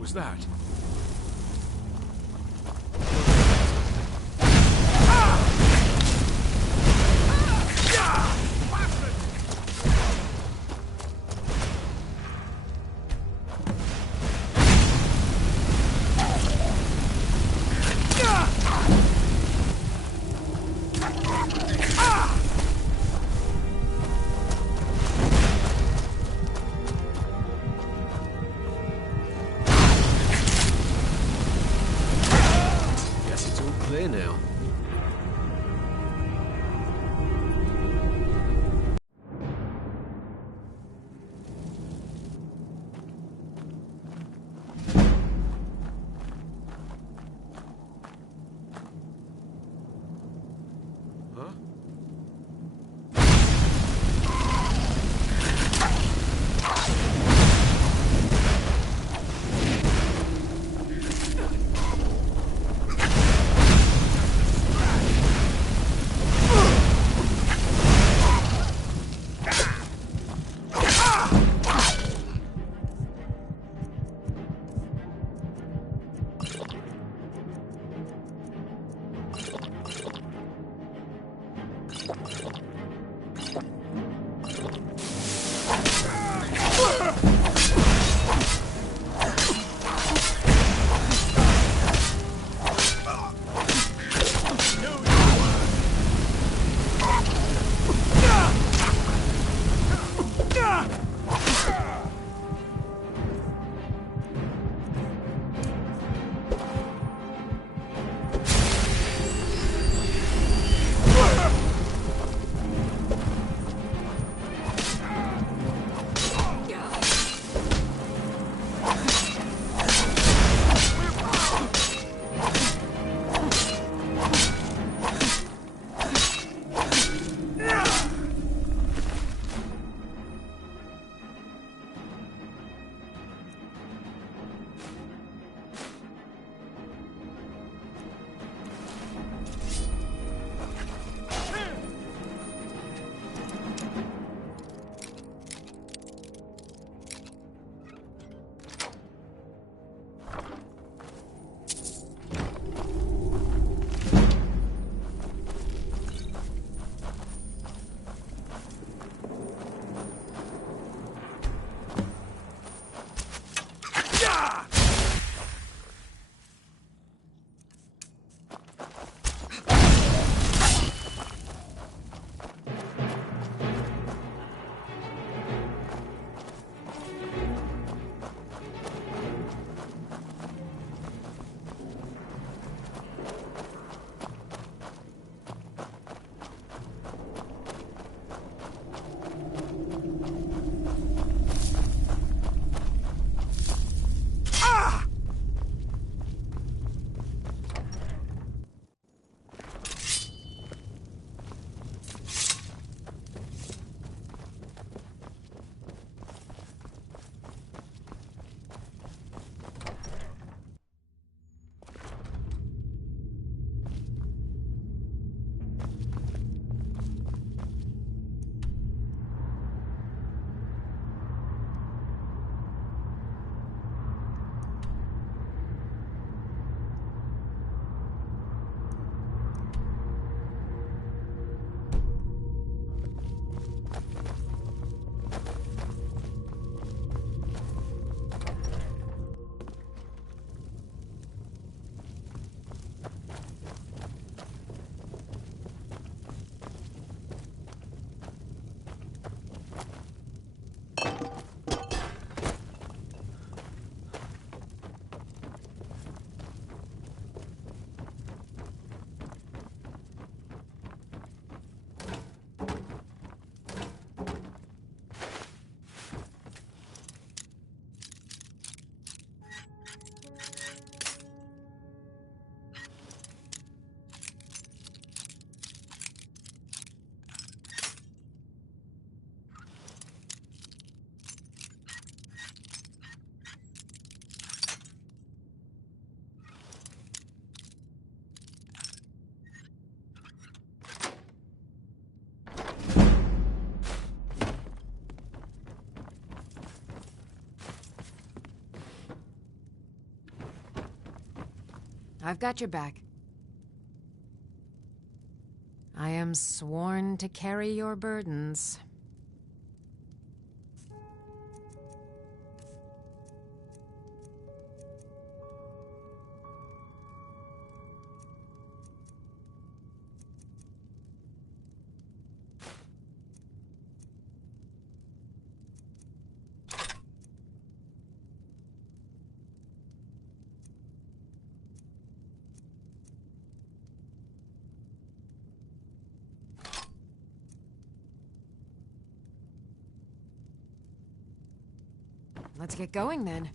was that? Clear now. Huh? I've got your back. I am sworn to carry your burdens. Let's get going then.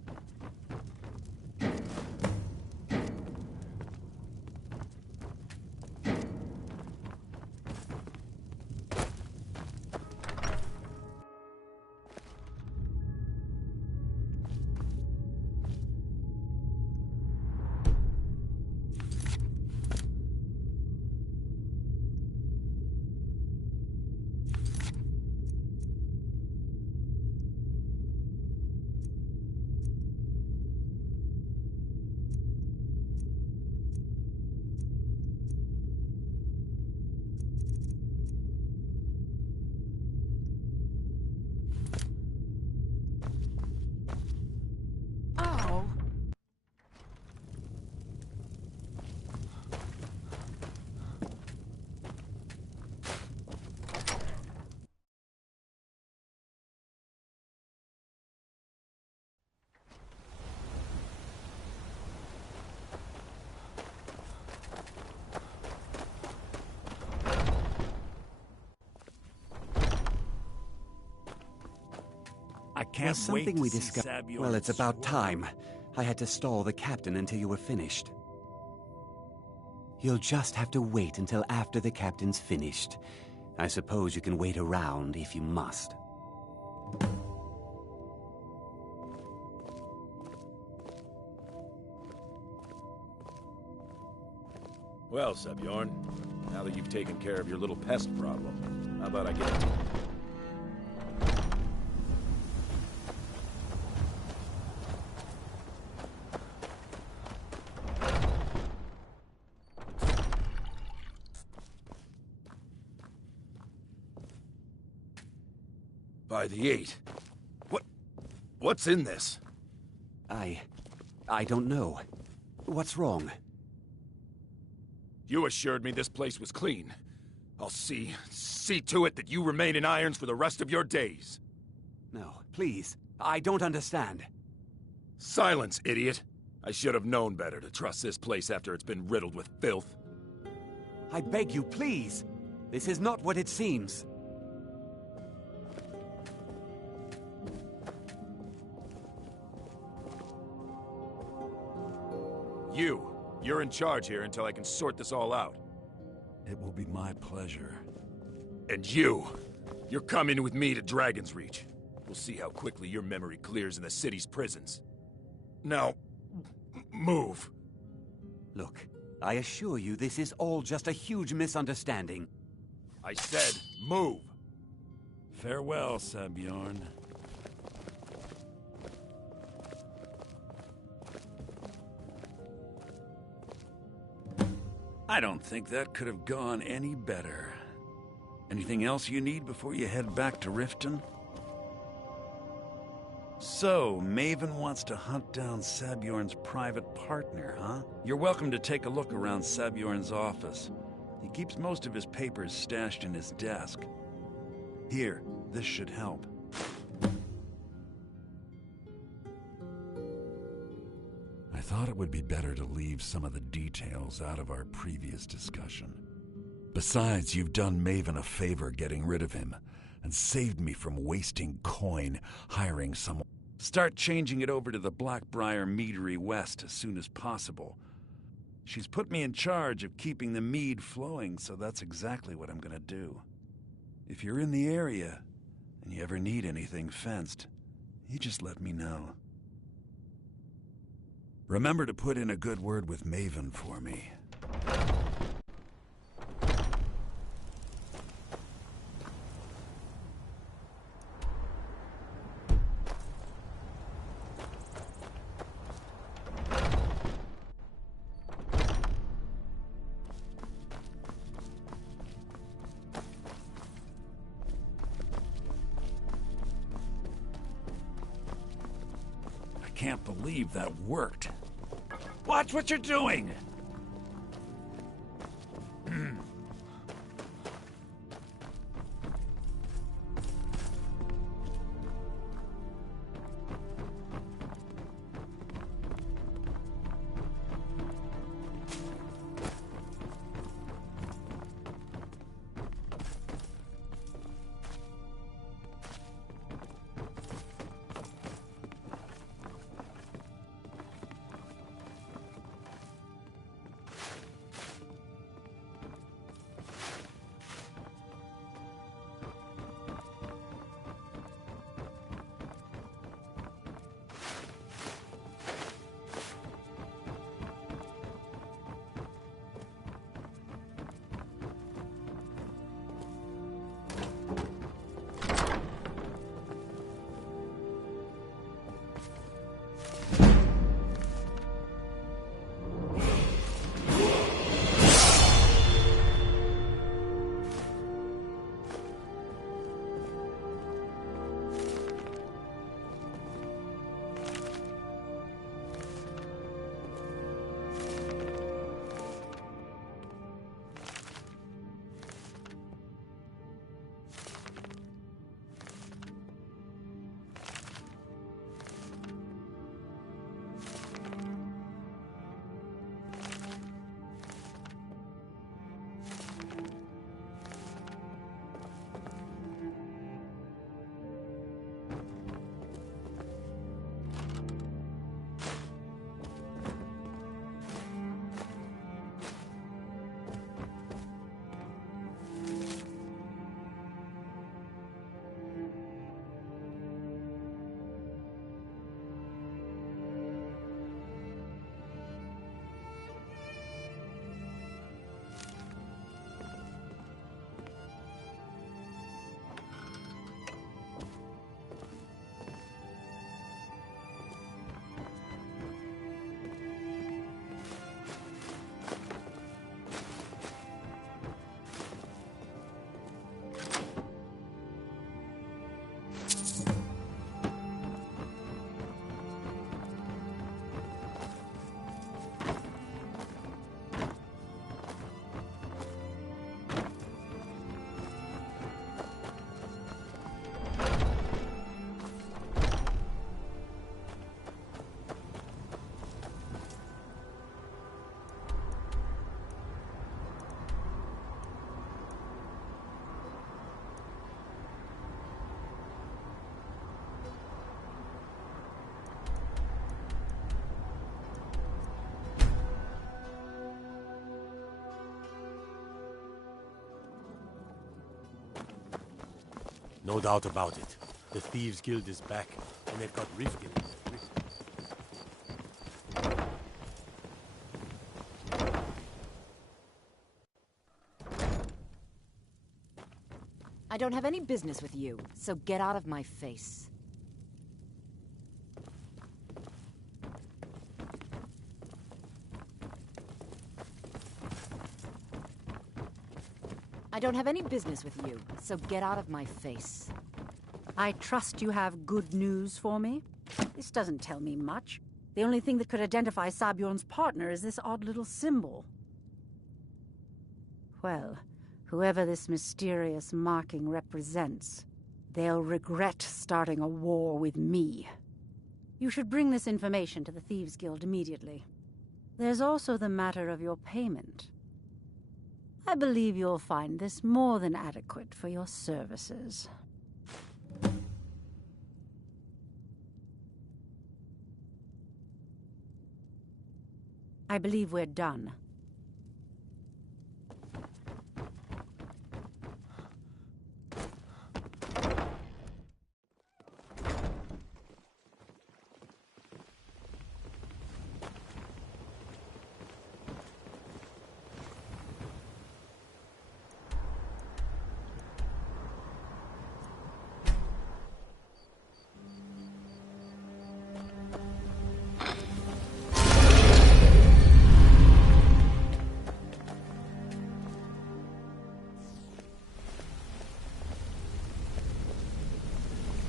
Oh. I can't There's wait something to we see discussed. Sabio Well, it's about swirl. time. I had to stall the captain until you were finished. You'll just have to wait until after the captain's finished. I suppose you can wait around if you must. Well, Sebjorn, now that you've taken care of your little pest problem, how about I get it? By the 8. What's in this? I don't know. What's wrong? You assured me this place was clean. I'll see to it that you remain in irons for the rest of your days. No, please. I don't understand. Silence, idiot. I should have known better to trust this place after it's been riddled with filth. I beg you, please. This is not what it seems. You're in charge here until I can sort this all out. It will be my pleasure. And you're coming with me to Dragon's Reach. We'll see how quickly your memory clears in the city's prisons. Now, move. Look, I assure you this is all just a huge misunderstanding. I said move. Farewell, Sabjorn. I don't think that could have gone any better. Anything else you need before you head back to Riften? So, Maven wants to hunt down Sabjorn's private partner, huh? You're welcome to take a look around Sabjorn's office. He keeps most of his papers stashed in his desk. Here, this should help. I thought it would be better to leave some of the details out of our previous discussion. Besides, you've done Maven a favor getting rid of him, and saved me from wasting coin hiring someone. Start changing it over to the Blackbriar Meadery West as soon as possible. She's put me in charge of keeping the mead flowing, so that's exactly what I'm gonna do. If you're in the area, and you ever need anything fenced, you just let me know. Remember to put in a good word with Maven for me. can't believe that worked. Watch what you're doing! No doubt about it. The Thieves Guild is back, and they've got Rifkin in their grip. I don't have any business with you, so get out of my face. I don't have any business with you, so get out of my face. I trust you have good news for me. This doesn't tell me much. The only thing that could identify Sabjorn's partner is this odd little symbol. Well, whoever this mysterious marking represents, they'll regret starting a war with me. You should bring this information to the Thieves Guild immediately. There's also the matter of your payment. I believe you'll find this more than adequate for your services. I believe we're done.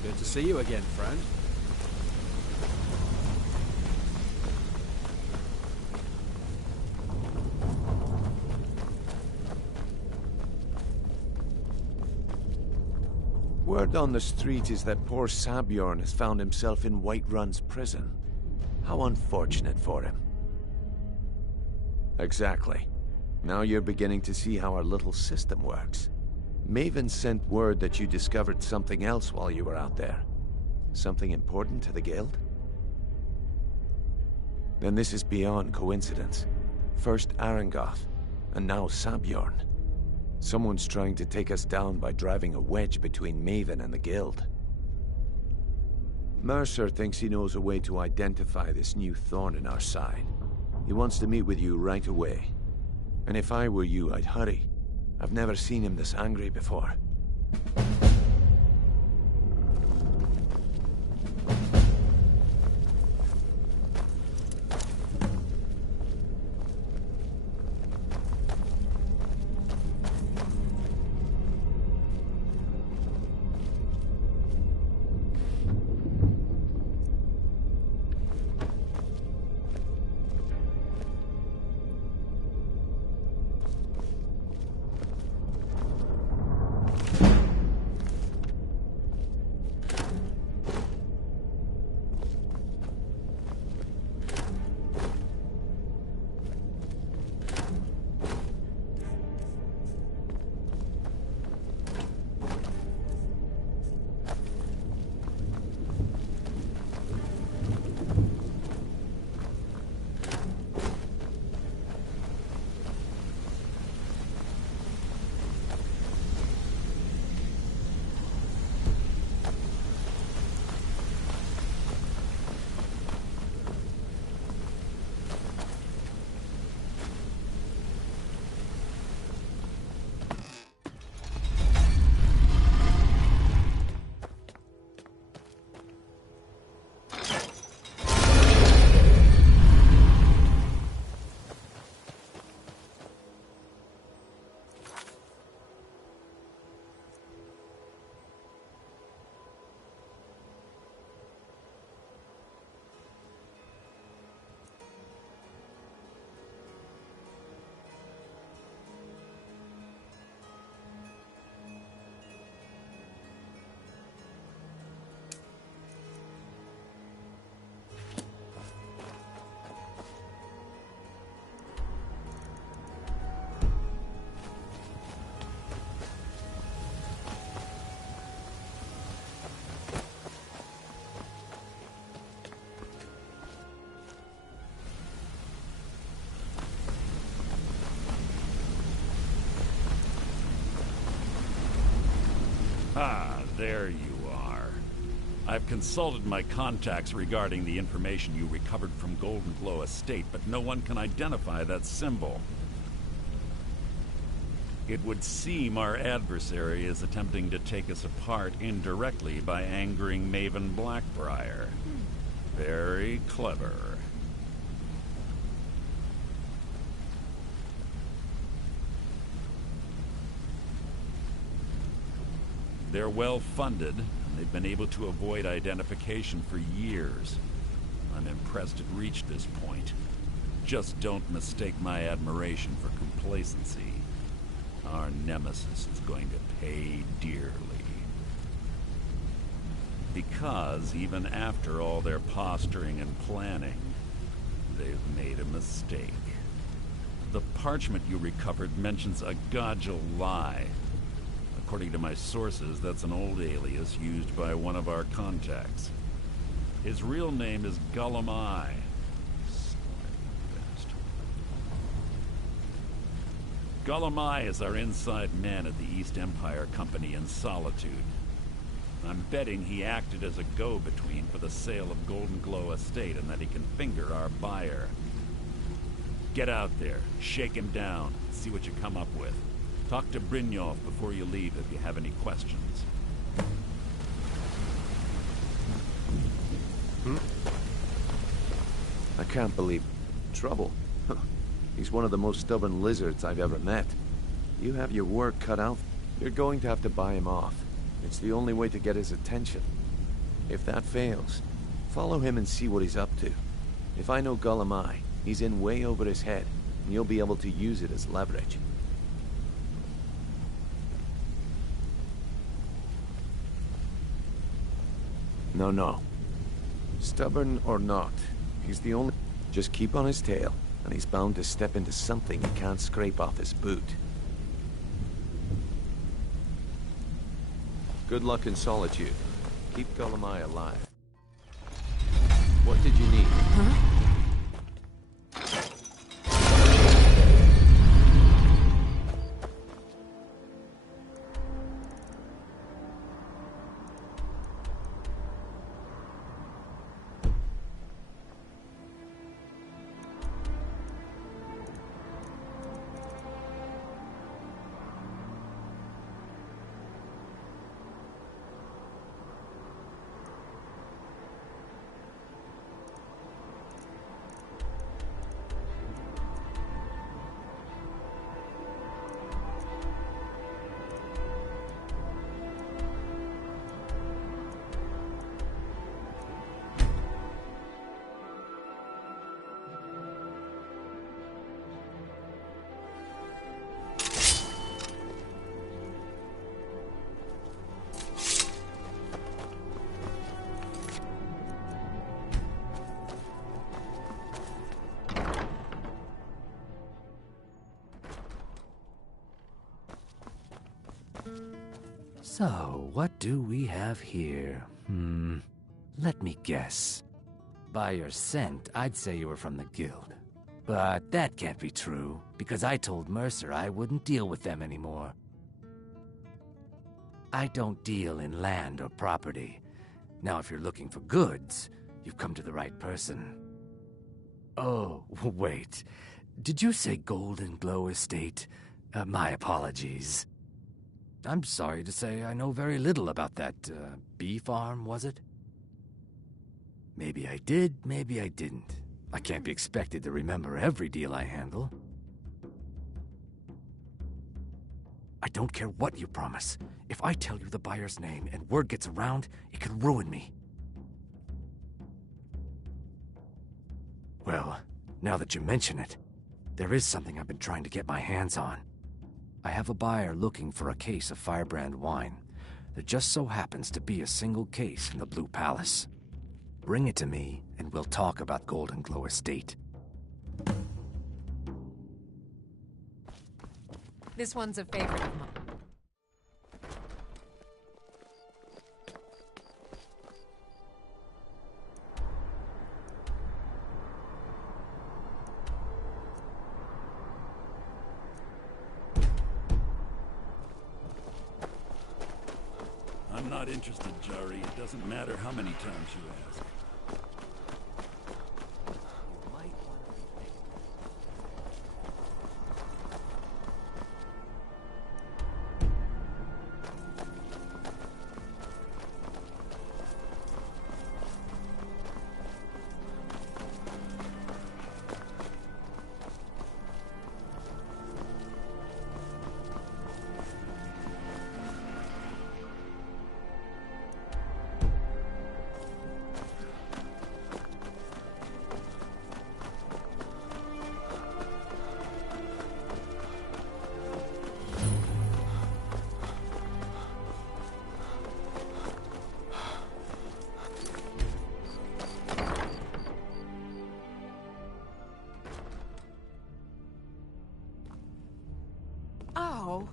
Good to see you again, friend. Word on the street is that poor Sabjorn has found himself in Whiterun's prison. How unfortunate for him. Exactly. Now you're beginning to see how our little system works. Maven sent word that you discovered something else while you were out there. Something important to the Guild? Then this is beyond coincidence. First Arangoth, and now Sabjorn. Someone's trying to take us down by driving a wedge between Maven and the Guild. Mercer thinks he knows a way to identify this new thorn in our side. He wants to meet with you right away. And if I were you, I'd hurry. I've never seen him this angry before. Ah, there you are. I've consulted my contacts regarding the information you recovered from Golden Glow Estate, but no one can identify that symbol. It would seem our adversary is attempting to take us apart indirectly by angering Maven Blackbriar. Very clever. They're well funded, and they've been able to avoid identification for years. I'm impressed it reached this point. Just don't mistake my admiration for complacency. Our nemesis is going to pay dearly. Because even after all their posturing and planning, they've made a mistake. The parchment you recovered mentions a Godjal lie. According to my sources, that's an old alias used by one of our contacts. His real name is Gullum Eye. Gullum Eye is our inside man at the East Empire Company in Solitude. I'm betting he acted as a go-between for the sale of Golden Glow Estate and that he can finger our buyer. Get out there, shake him down, see what you come up with. Talk to Brynjolf before you leave if you have any questions. I can't believe... trouble. He's one of the most stubborn lizards I've ever met. You have your work cut out. You're going to have to buy him off. It's the only way to get his attention. If that fails, follow him and see what he's up to. If I know Gullum Eye, he's in way over his head, and you'll be able to use it as leverage. No. Stubborn or not, he's the only... Just keep on his tail, and he's bound to step into something he can't scrape off his boot. Good luck in Solitude. Keep Gulamai alive. What did you need? Huh? So, what do we have here? Let me guess. By your scent, I'd say you were from the Guild. But that can't be true, because I told Mercer I wouldn't deal with them anymore. I don't deal in land or property. Now, if you're looking for goods, you've come to the right person. Oh, wait. Did you say Golden Glow Estate? My apologies. I'm sorry to say I know very little about that, bee farm, was it? Maybe I did, maybe I didn't. I can't be expected to remember every deal I handle. I don't care what you promise. If I tell you the buyer's name and word gets around, it could ruin me. Well, now that you mention it, there is something I've been trying to get my hands on. I have a buyer looking for a case of Firebrand wine. There just so happens to be a single case in the Blue Palace. Bring it to me, and we'll talk about Golden Glow Estate. This one's a favorite of mine. I'm not interested, Jari. It doesn't matter how many times you ask. Oh.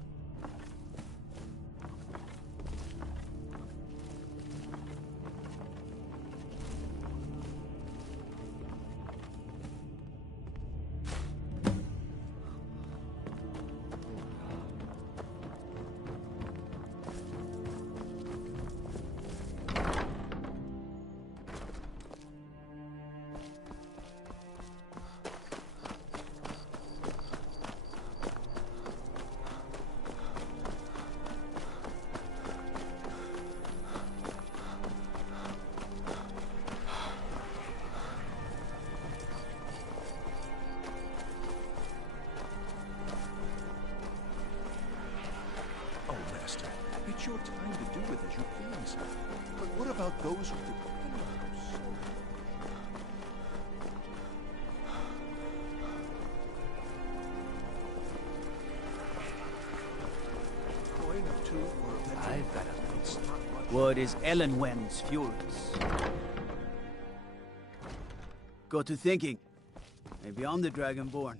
It's your time to do with as you please. But what about those who depend on you so much? Coin of two or a I've got a little What is Elenwen's Furies? Got to thinking. Maybe I'm the Dragonborn.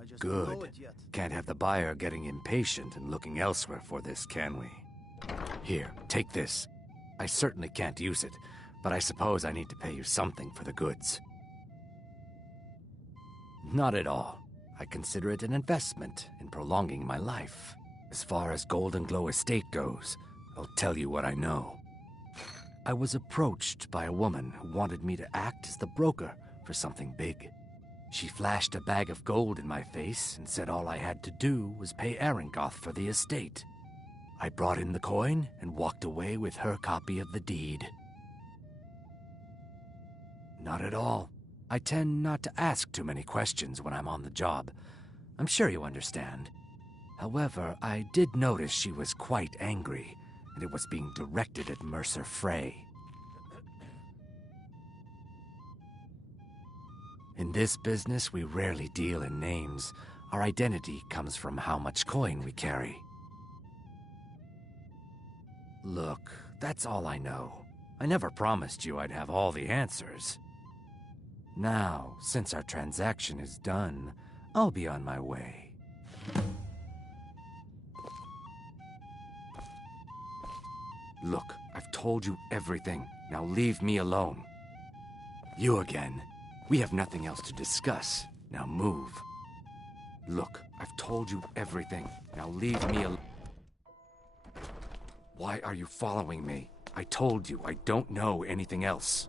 I just don't know Good. it yet. Can't have the buyer getting impatient and looking elsewhere for this, can we? Here, take this. I certainly can't use it, but I suppose I need to pay you something for the goods. Not at all. I consider it an investment in prolonging my life. As far as Golden Glow Estate goes, I'll tell you what I know. I was approached by a woman who wanted me to act as the broker for something big. She flashed a bag of gold in my face and said all I had to do was pay Arengoth for the estate. I brought in the coin and walked away with her copy of the deed. Not at all. I tend not to ask too many questions when I'm on the job. I'm sure you understand. However, I did notice she was quite angry, and it was being directed at Mercer Frey. In this business, we rarely deal in names. Our identity comes from how much coin we carry. Look, that's all I know. I never promised you I'd have all the answers. Now, since our transaction is done, I'll be on my way. Look, I've told you everything. Now leave me alone. You again. We have nothing else to discuss. Now move. Look, I've told you everything. Now leave me alone. Why are you following me? I told you I don't know anything else.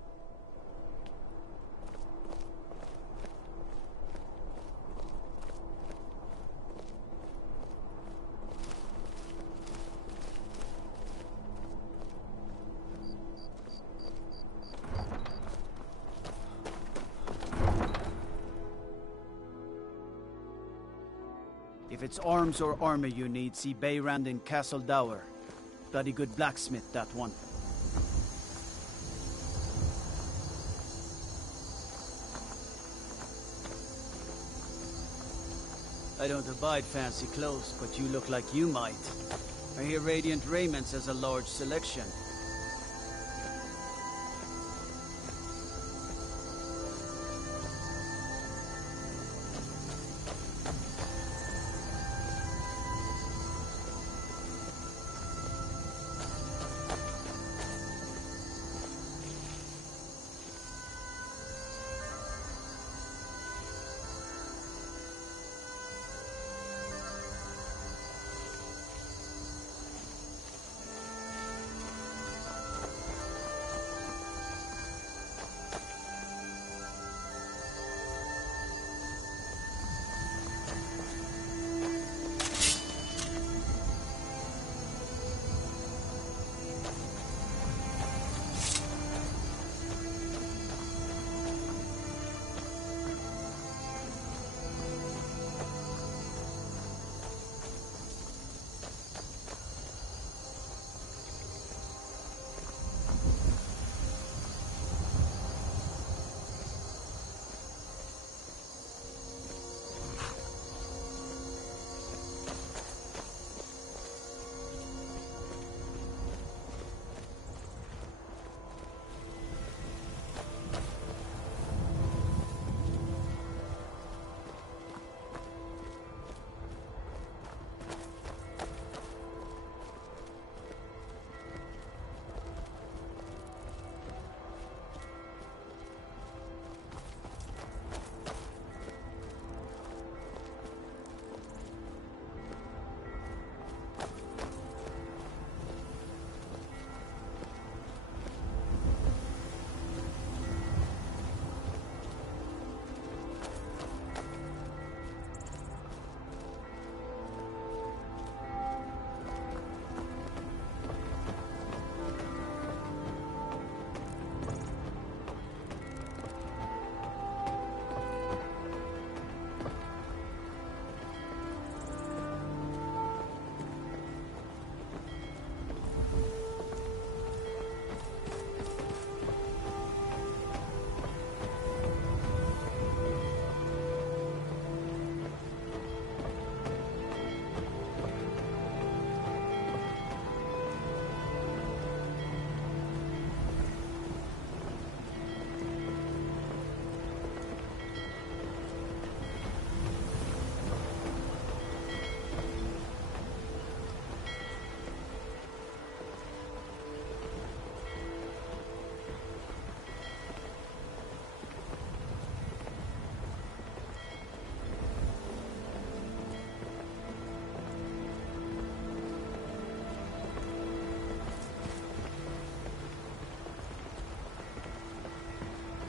If it's arms or armor you need, see Beyrand in Castle Dower. Bloody good blacksmith, that one. I don't abide fancy clothes, but you look like you might. I hear Radiant Raiments has a large selection.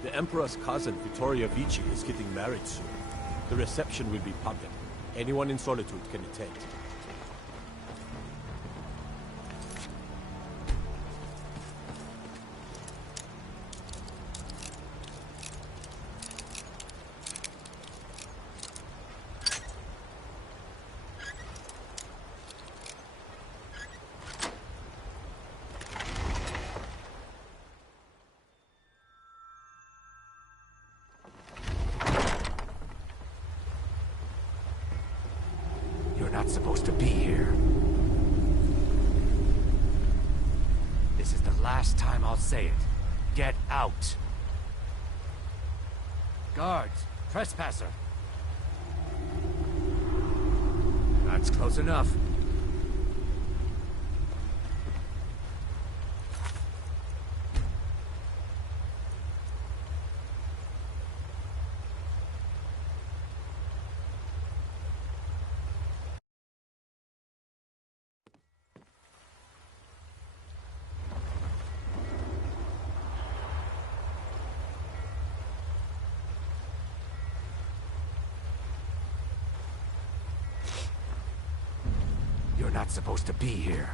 The Emperor's cousin, Vittoria Vici, is getting married soon. The reception will be public. Anyone in Solitude can attend. You're not supposed to be here. This is the last time I'll say it. Get out. Guards, trespasser. That's close enough. You're not supposed to be here.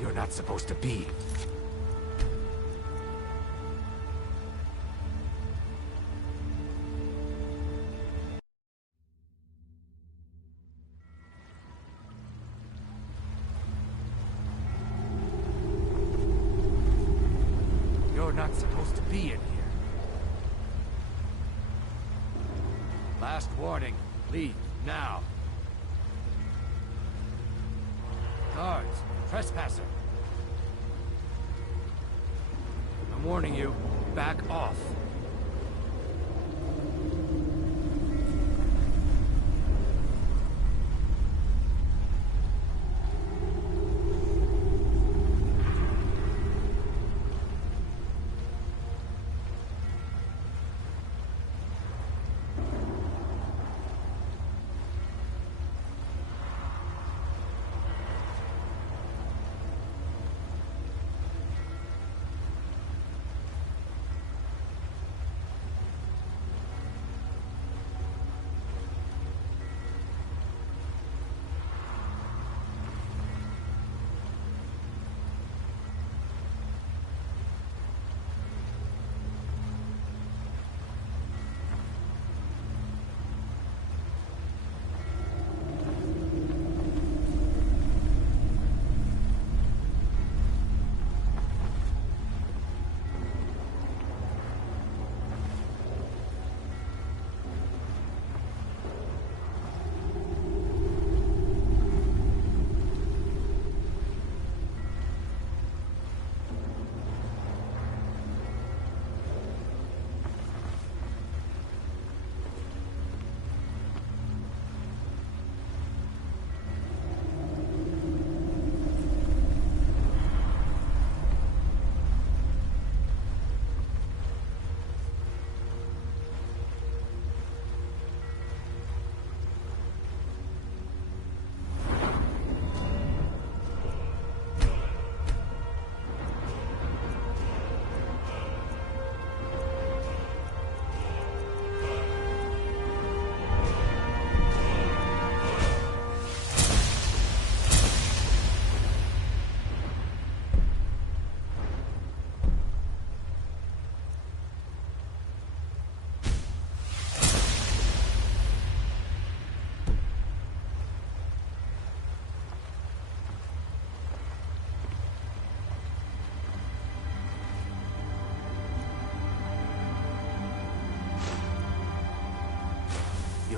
You're not supposed to be. You're not supposed to be in here. Last warning. Leave, now. Guards, trespasser. I'm warning you, back off.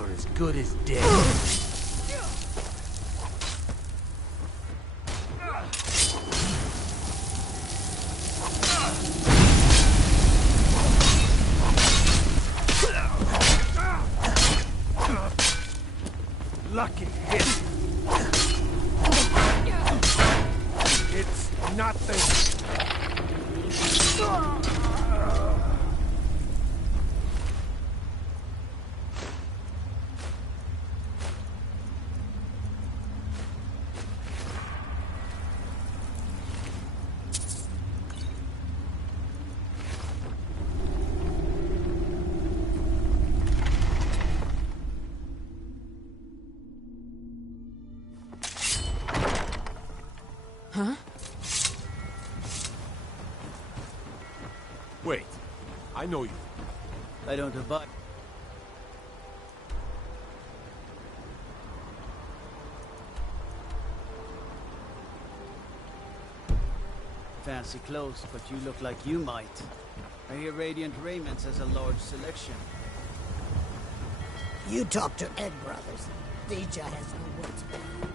you're as good as dead. Lucky hit. It's nothing. Huh? Wait, I know you. I don't abide. Fancy clothes, but you look like you might. I hear Radiant Raiments has a large selection. You talk to Ed Brothers. Deja has no words for you.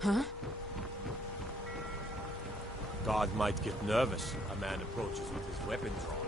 Huh? God might get nervous. A man approaches with his weapon drawn.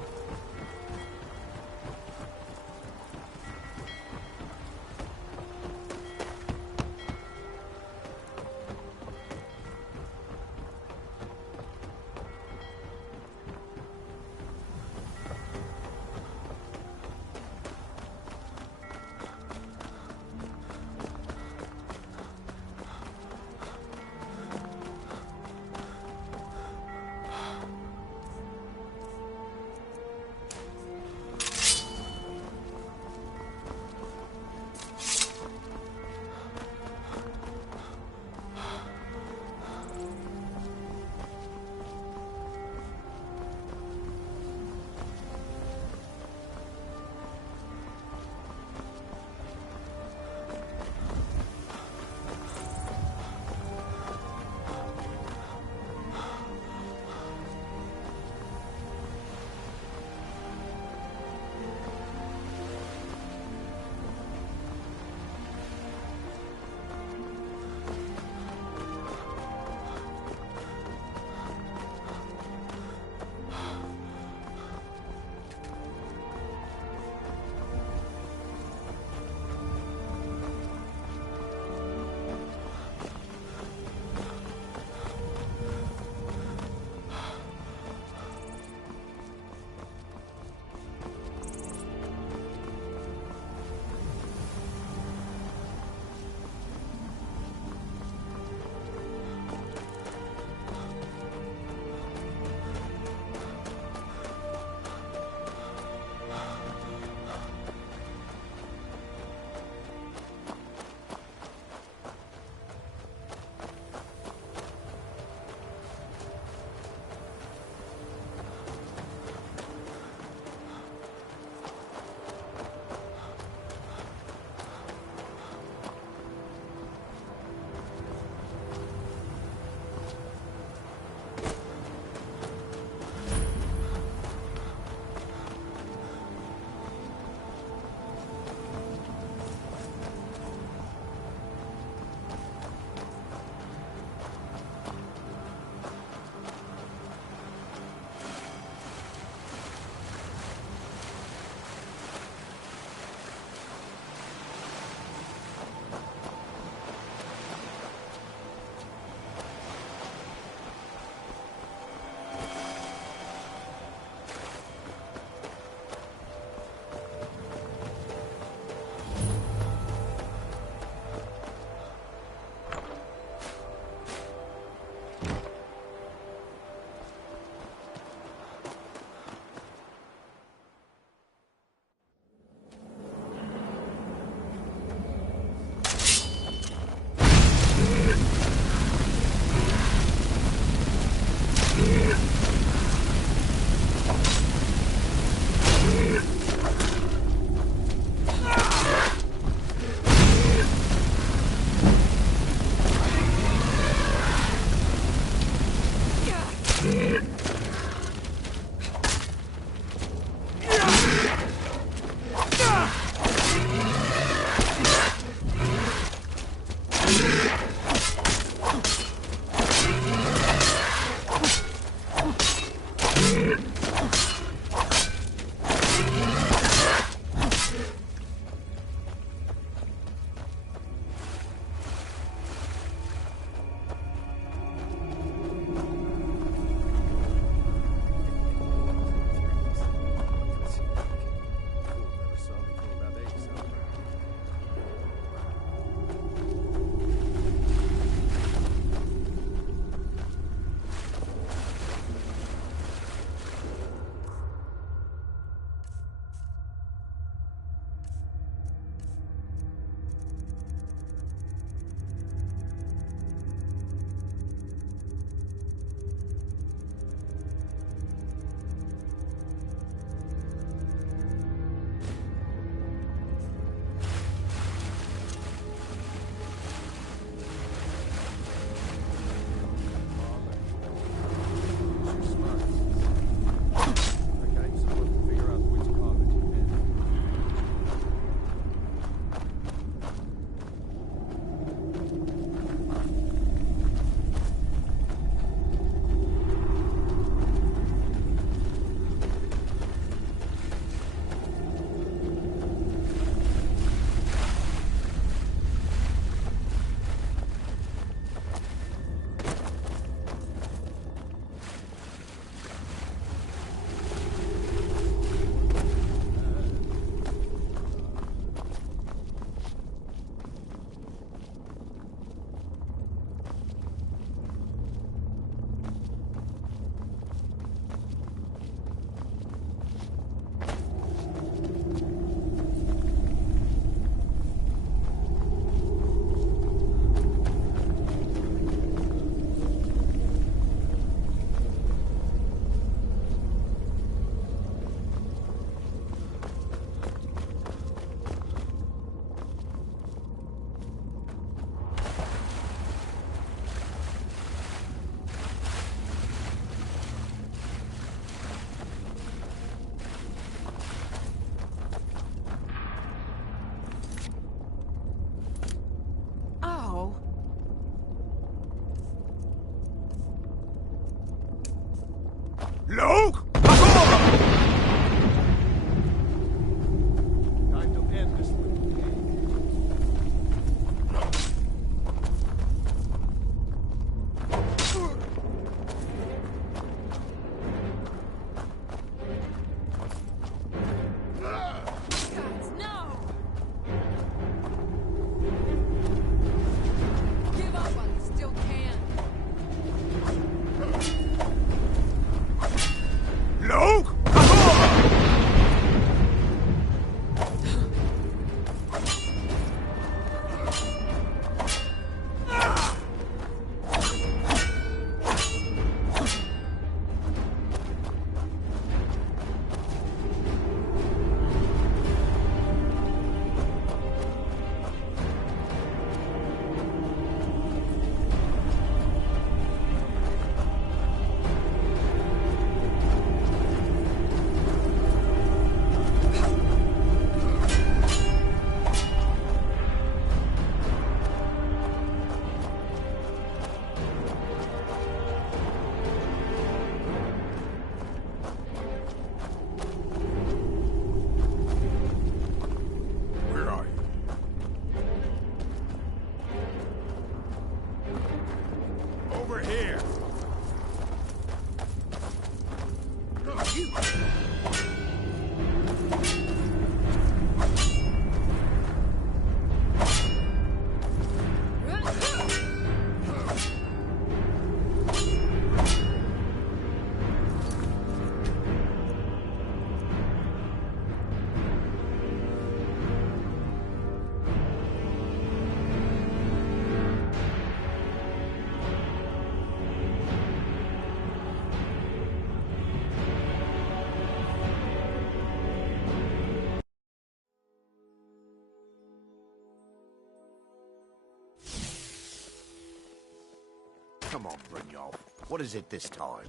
Come on, Brynjolf. What is it this time?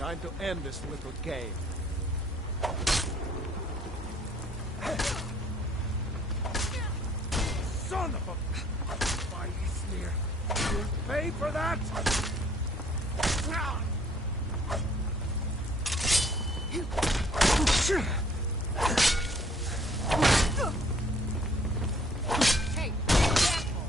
Time to end this little game. Son of a... Spidey smear. You'll pay for that? Hey, be careful.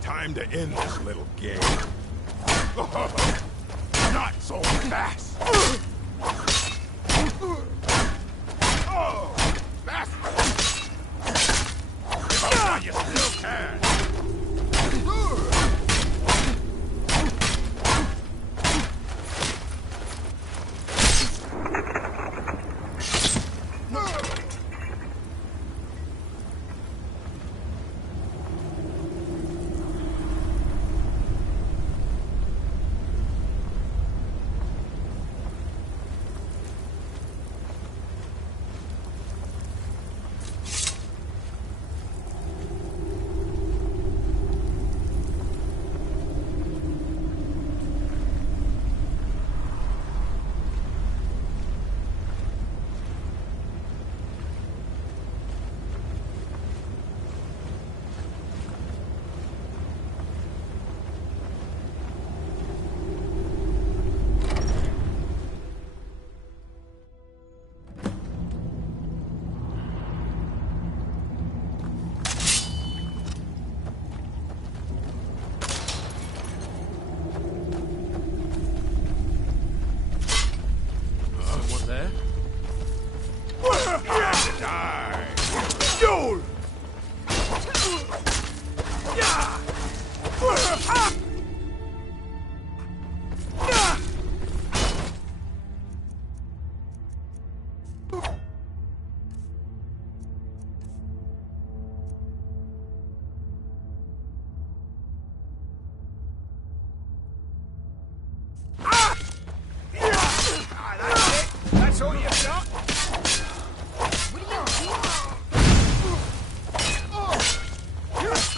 Time to end this little game. Not so fast! Oh, bastard! Give up while you still can! That's all you got? What are you doing?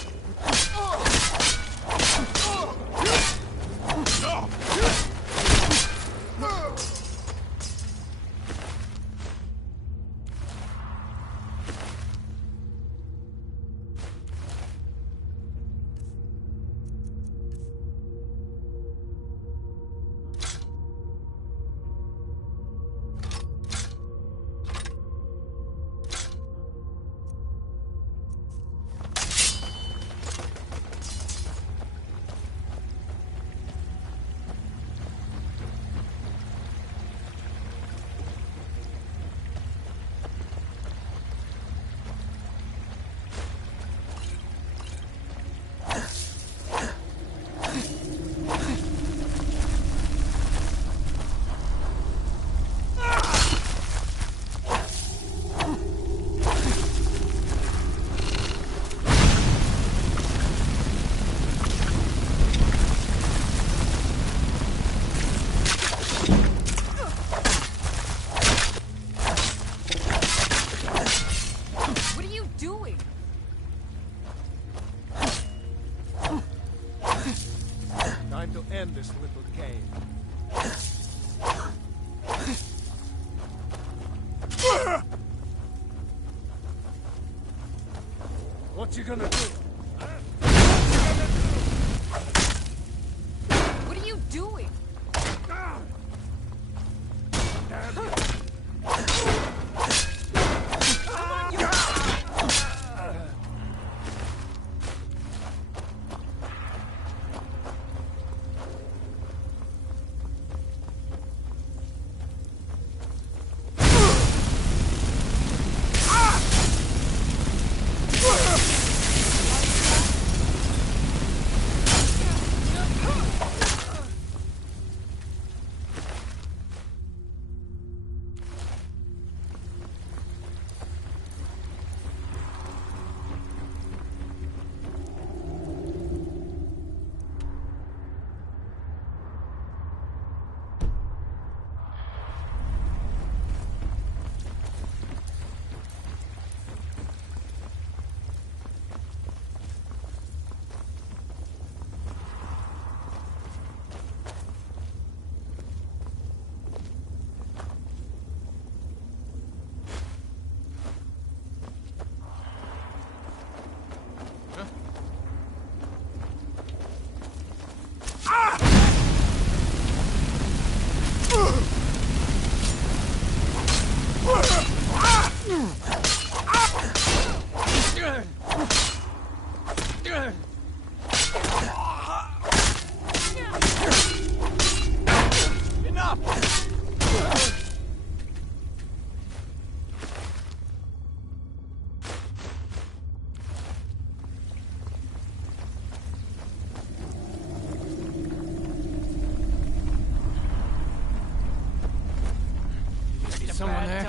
this little cave. What you gonna do? What are you doing? Someone there?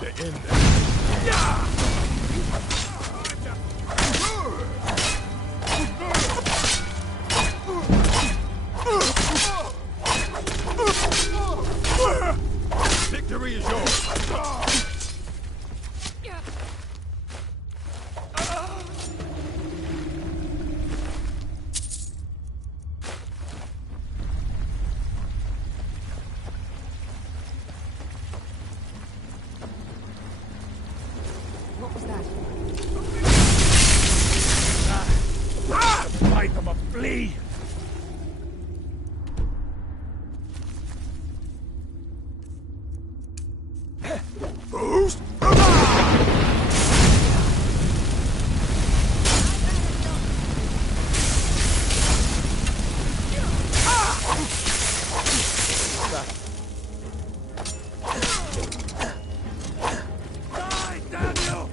to end this. Victory is yours. What was that? Bite them a flea! Boost! Die, Daniel!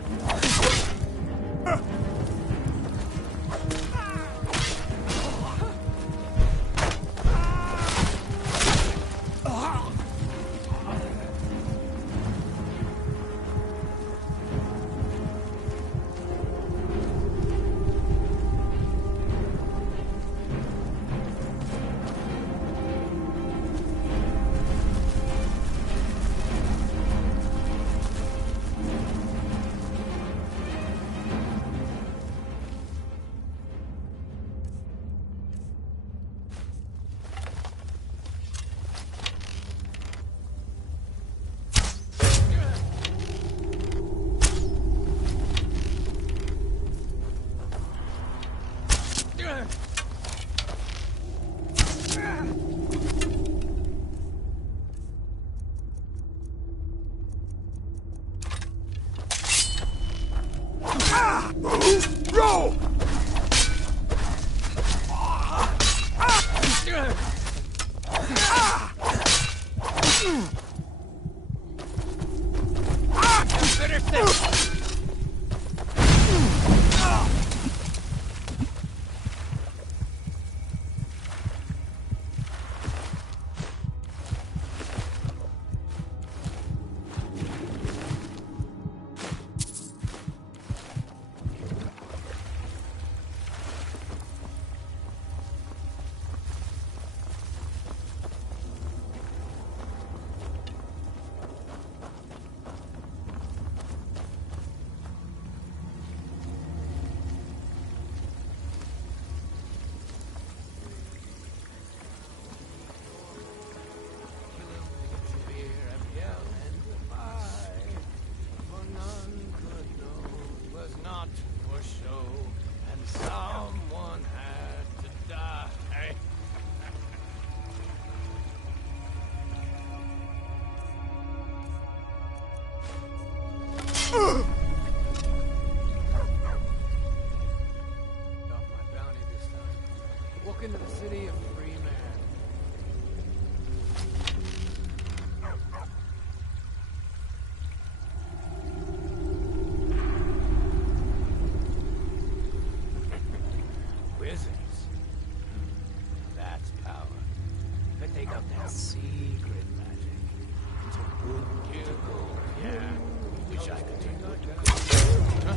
Roll! Finish this! Walk into the city of free man. Wizards. That's power. But they got that secret magic. Into good, kill gold. Yeah. Wish I could turn good to gold. Huh?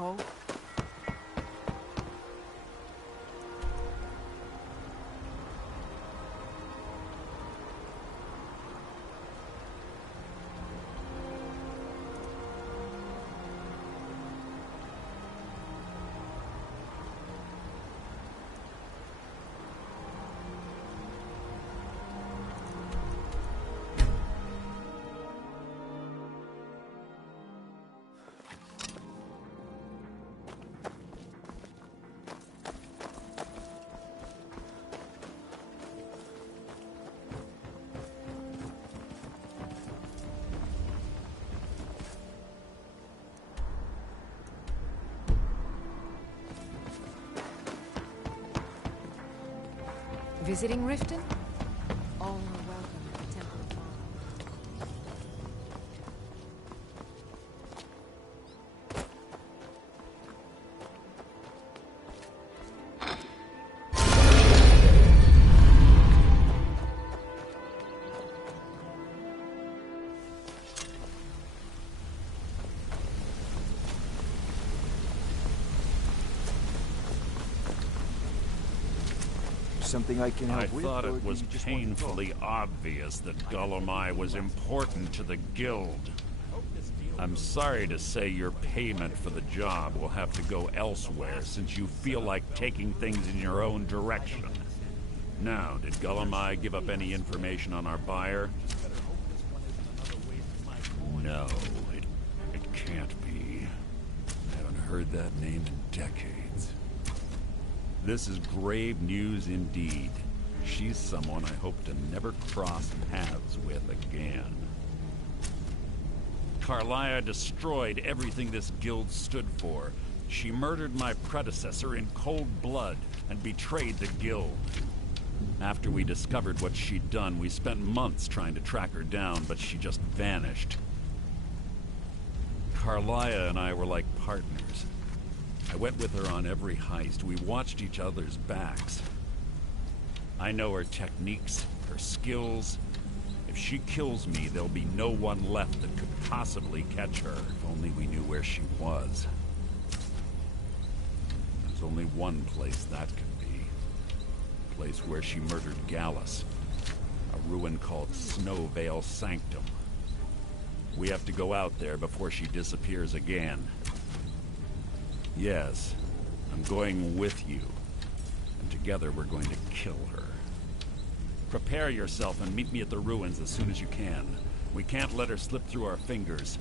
No. Visiting Riften? All are welcome at the Temple of Mara. Something I can help I with? thought or it do was you just want to painfully obvious that Gullumai was important to the guild. I'm sorry to say your payment for the job will have to go elsewhere since you feel like taking things in your own direction. Now, did Gullumai give up any information on our buyer? No, it can't be. I haven't heard that name in decades. This is grave news indeed. She's someone I hope to never cross paths with again. Karliah destroyed everything this guild stood for. She murdered my predecessor in cold blood and betrayed the guild. After we discovered what she'd done, we spent months trying to track her down, but she just vanished. Karliah and I were like partners. I went with her on every heist. We watched each other's backs. I know her techniques, her skills. If she kills me, there'll be no one left that could possibly catch her. If only we knew where she was. There's only one place that could be. A place where she murdered Gallus. A ruin called Snowvale Sanctum. We have to go out there before she disappears again. Yes, I'm going with you. And together we're going to kill her. Prepare yourself and meet me at the ruins as soon as you can. We can't let her slip through our fingers.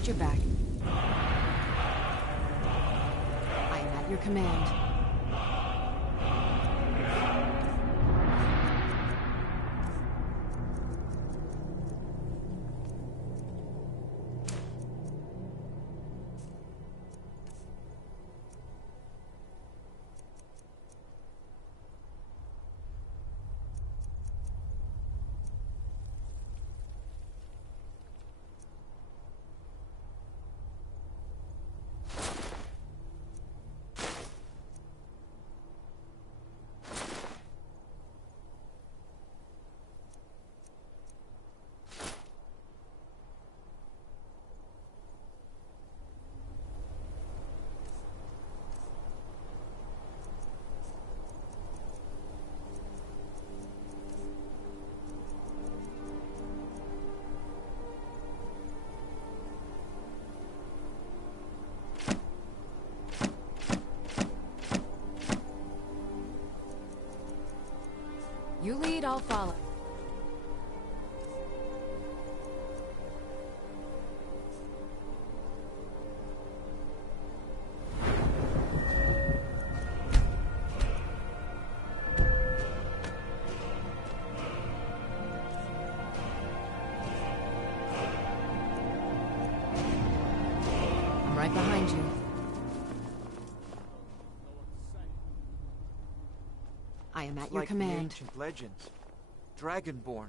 got your back. I am at your command. You lead, I'll follow. I'm right behind you. I am at your command. Ancient legends. Dragonborn.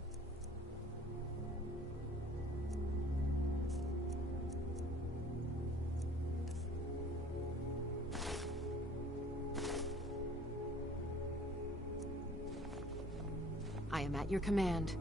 I am at your command.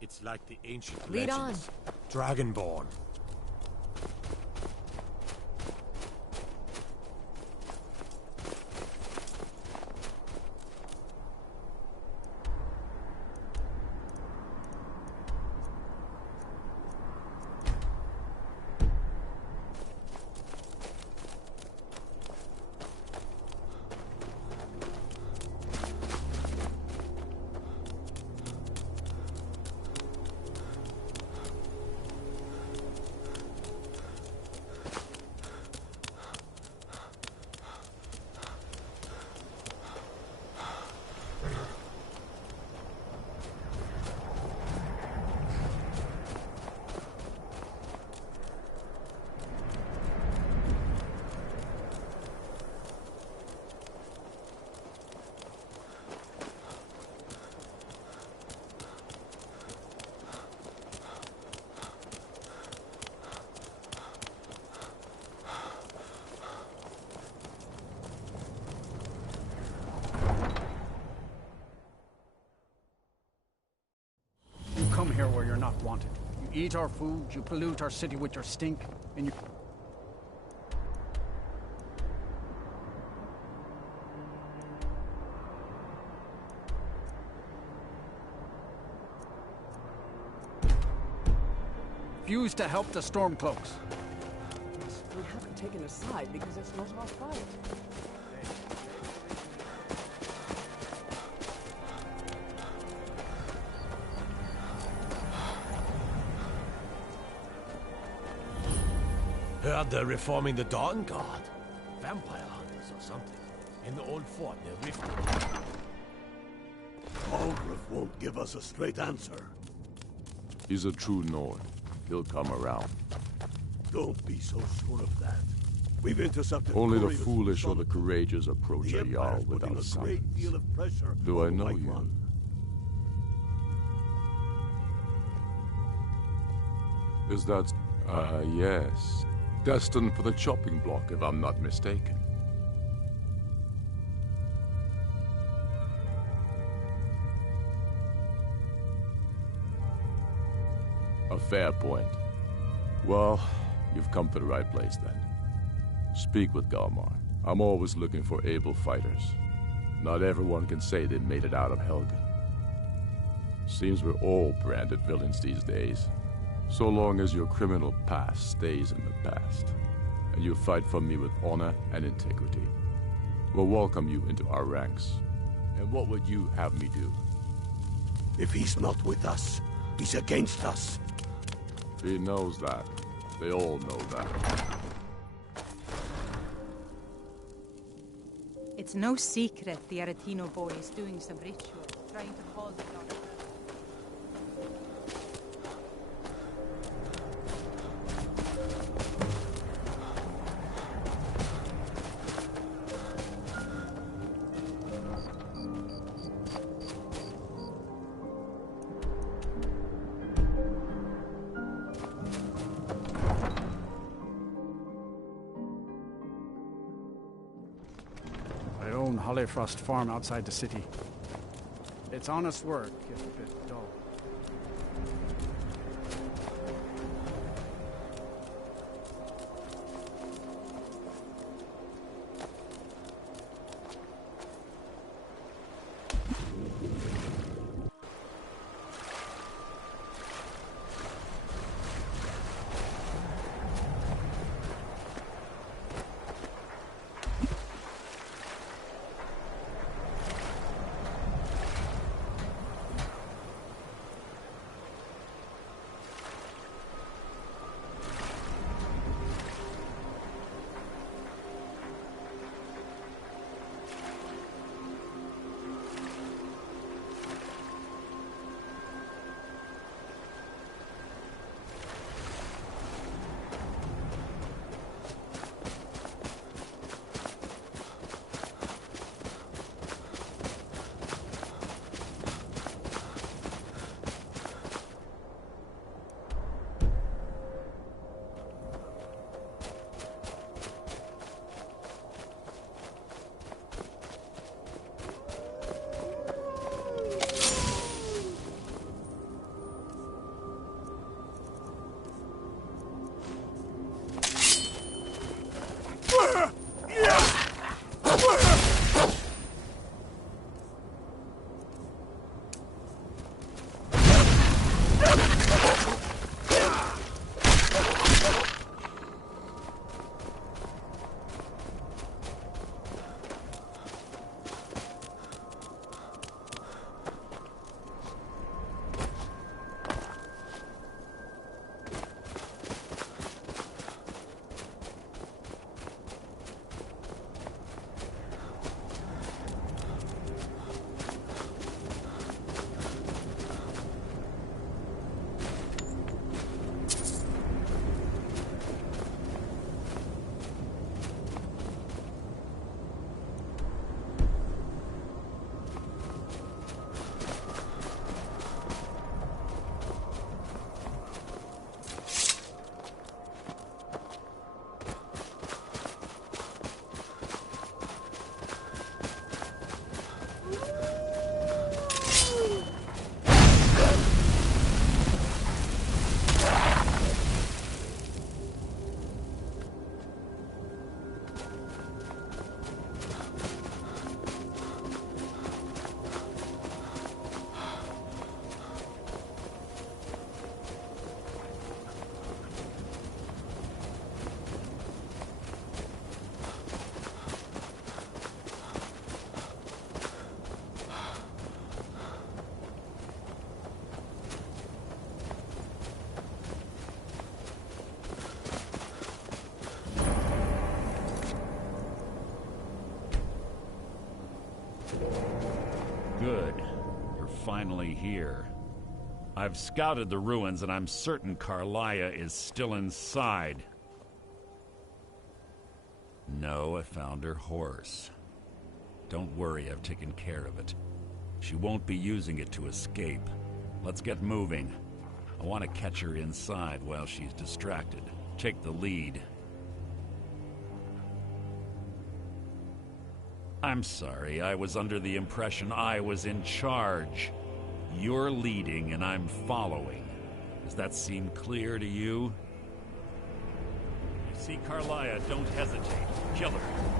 It's like the ancient Lead legends. Dragonborn. Come here where you're not wanted. You eat our food, you pollute our city with your stink, and you... refuse to help the Stormcloaks. We haven't taken a side because it's not our fight. Heard they're reforming the Dawn Guard. Vampire hunters or something. In the old fort near Rift. Aldrich won't give us a straight answer. He's a true Nord. He'll come around. Don't be so sure of that. We've intercepted Only the couriers foolish from or the Solitude. courageous approach The a Empire's Jarl putting without a summons. great deal of pressure Do I on the know White you? One. Is that... yes. Destined for the chopping block, if I'm not mistaken. A fair point. Well, you've come to the right place then. Speak with Galmar. I'm always looking for able fighters. Not everyone can say they made it out of Helgen. Seems we're all branded villains these days. So long as your criminal past stays in the past, and you fight for me with honor and integrity, we'll welcome you into our ranks. And what would you have me do? If he's not with us, he's against us. He knows that. They all know that. It's no secret the Aretino boy is doing some ritual, trying to call the doctor. I own Holleyfrost Farm outside the city. It's honest work, if a bit dull. Good. You're finally here. I've scouted the ruins and I'm certain Karliah is still inside. No, I found her horse. Don't worry, I've taken care of it. She won't be using it to escape. Let's get moving. I want to catch her inside while she's distracted. Take the lead. I'm sorry, I was under the impression I was in charge. You're leading and I'm following. Does that seem clear to you? see Carlia, don't hesitate. Kill her.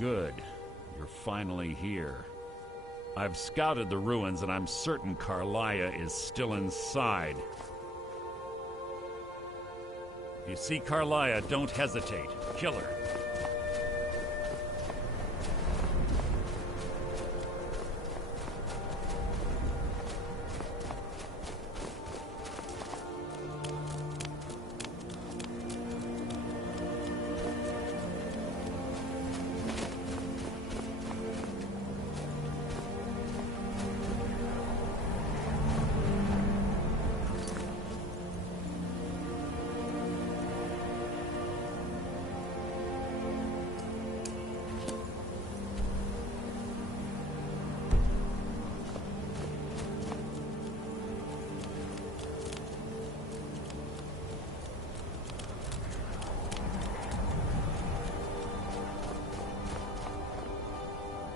Good. You're finally here. I've scouted the ruins and I'm certain Carlia is still inside. If you see Carlia, don't hesitate. Kill her.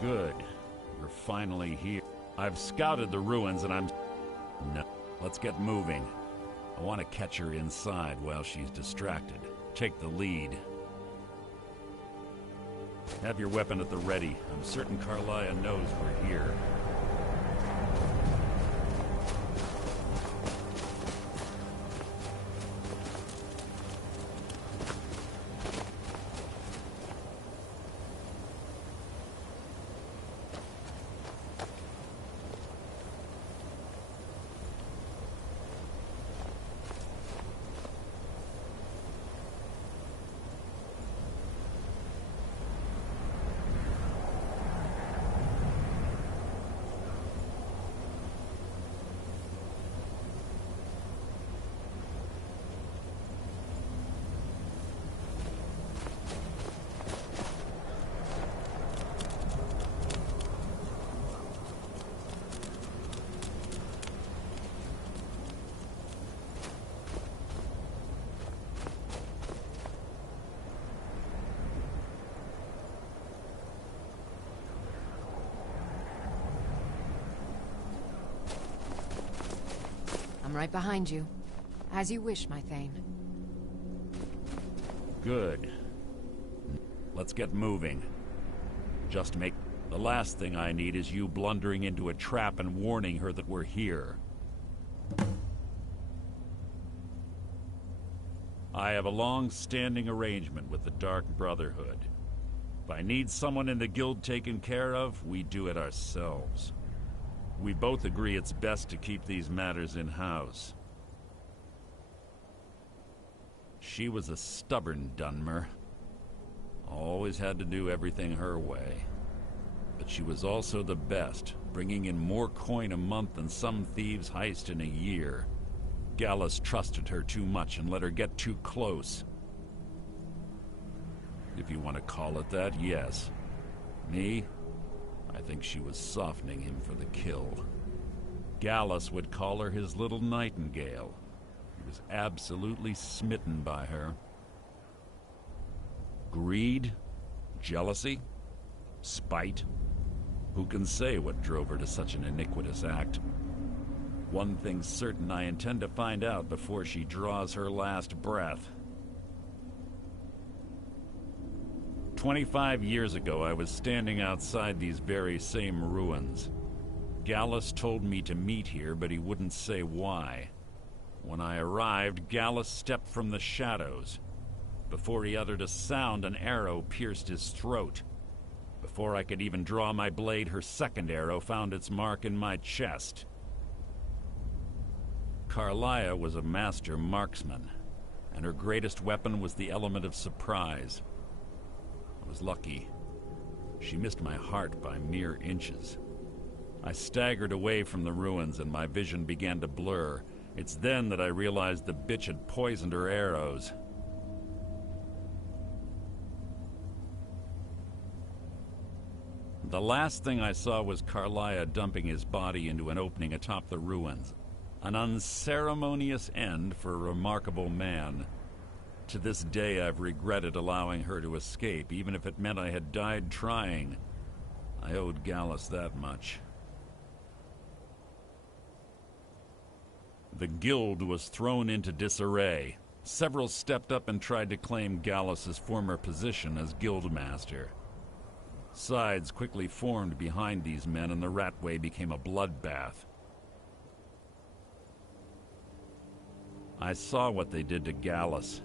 Good. You're finally here. I've scouted the ruins and I'm... No. Let's get moving. I want to catch her inside while she's distracted. Take the lead. Have your weapon at the ready. I'm certain Carlia knows we're here. I'm right behind you. As you wish, my Thane. Good. Let's get moving. Just make... The last thing I need is you blundering into a trap and warning her that we're here. I have a long-standing arrangement with the Dark Brotherhood. If I need someone in the guild taken care of, we do it ourselves. We both agree it's best to keep these matters in-house. She was a stubborn Dunmer. Always had to do everything her way. But she was also the best, bringing in more coin a month than some thieves heist in a year. Gallus trusted her too much and let her get too close. If you want to call it that, yes. Me? I think she was softening him for the kill. Gallus would call her his little nightingale. He was absolutely smitten by her. Greed? Jealousy? Spite? Who can say what drove her to such an iniquitous act? One thing's certain, I intend to find out before she draws her last breath. 25 years ago, I was standing outside these very same ruins. Gallus told me to meet here, but he wouldn't say why. When I arrived, Gallus stepped from the shadows. Before he uttered a sound, an arrow pierced his throat. Before I could even draw my blade, her second arrow found its mark in my chest. Karliah was a master marksman, and her greatest weapon was the element of surprise. I was lucky. She missed my heart by mere inches. I staggered away from the ruins and my vision began to blur. It's then that I realized the bitch had poisoned her arrows. The last thing I saw was Karliah dumping his body into an opening atop the ruins. An unceremonious end for a remarkable man. To this day, I've regretted allowing her to escape, even if it meant I had died trying. I owed Gallus that much. The guild was thrown into disarray. Several stepped up and tried to claim Gallus's former position as guildmaster. Sides quickly formed behind these men, and the Ratway became a bloodbath. I saw what they did to Gallus.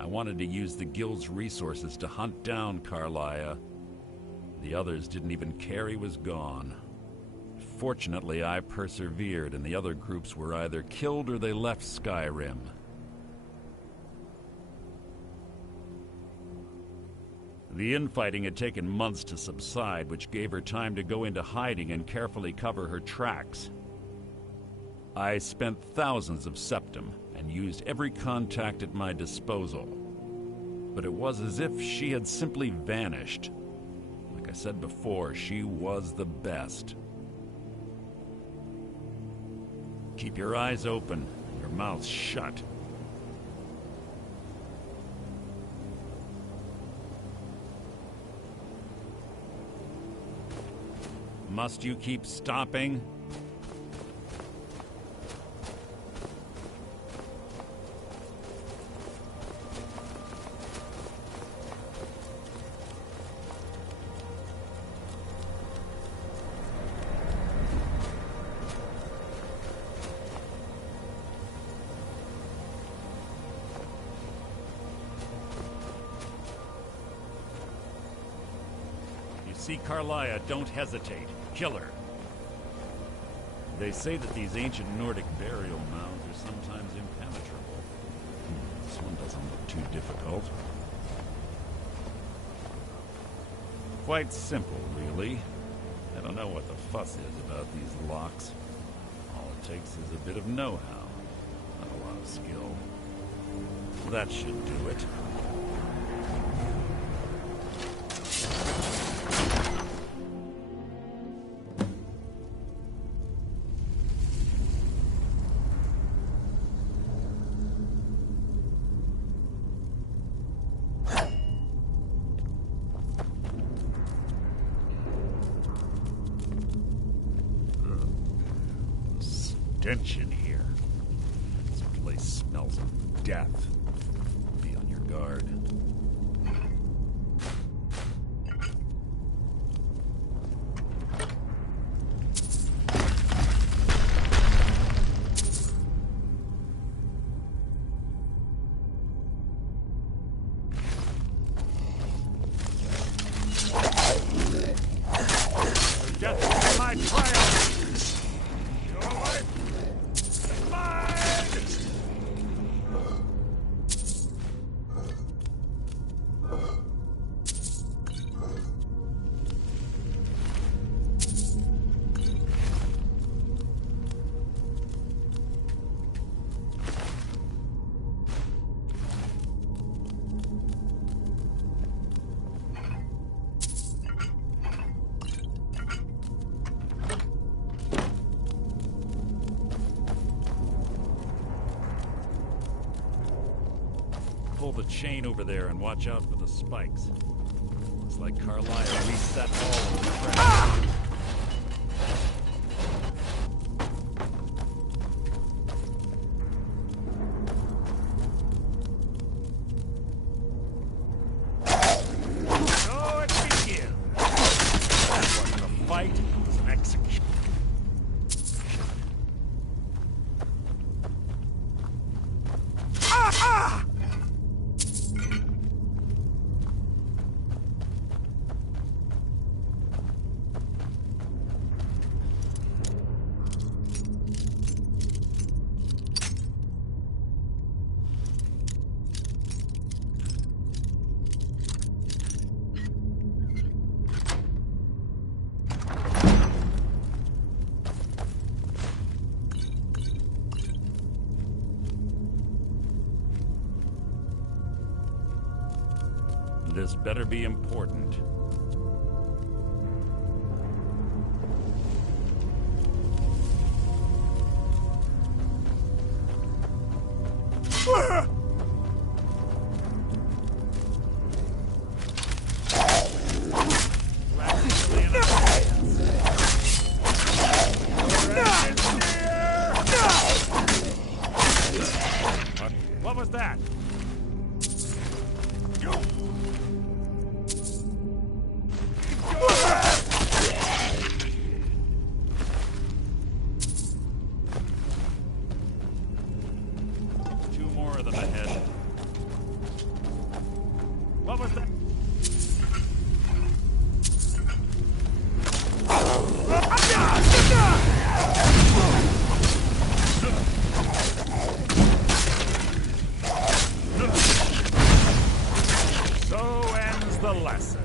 I wanted to use the guild's resources to hunt down Karliah. The others didn't even care he was gone. Fortunately, I persevered, and the other groups were either killed or they left Skyrim. The infighting had taken months to subside, which gave her time to go into hiding and carefully cover her tracks. I spent thousands of septum and used every contact at my disposal. But it was as if she had simply vanished. Like I said before, she was the best. Keep your eyes open, your mouth shut. Must you keep stopping? See Karliah, don't hesitate. Kill her. They say that these ancient Nordic burial mounds are sometimes impenetrable. This one doesn't look too difficult. Quite simple, really. I don't know what the fuss is about these locks. All it takes is a bit of know-how, not a lot of skill. That should do it. Stench in here. This place smells of death. Be on your guard. Death is my triumph! Pull the chain over there and watch out for the spikes. Looks like Karliah reset all of the traps. So it begins. That wasn't a fight, it was an execution. This better be important. What was that? Two more of them ahead. What was that? So ends the lesson.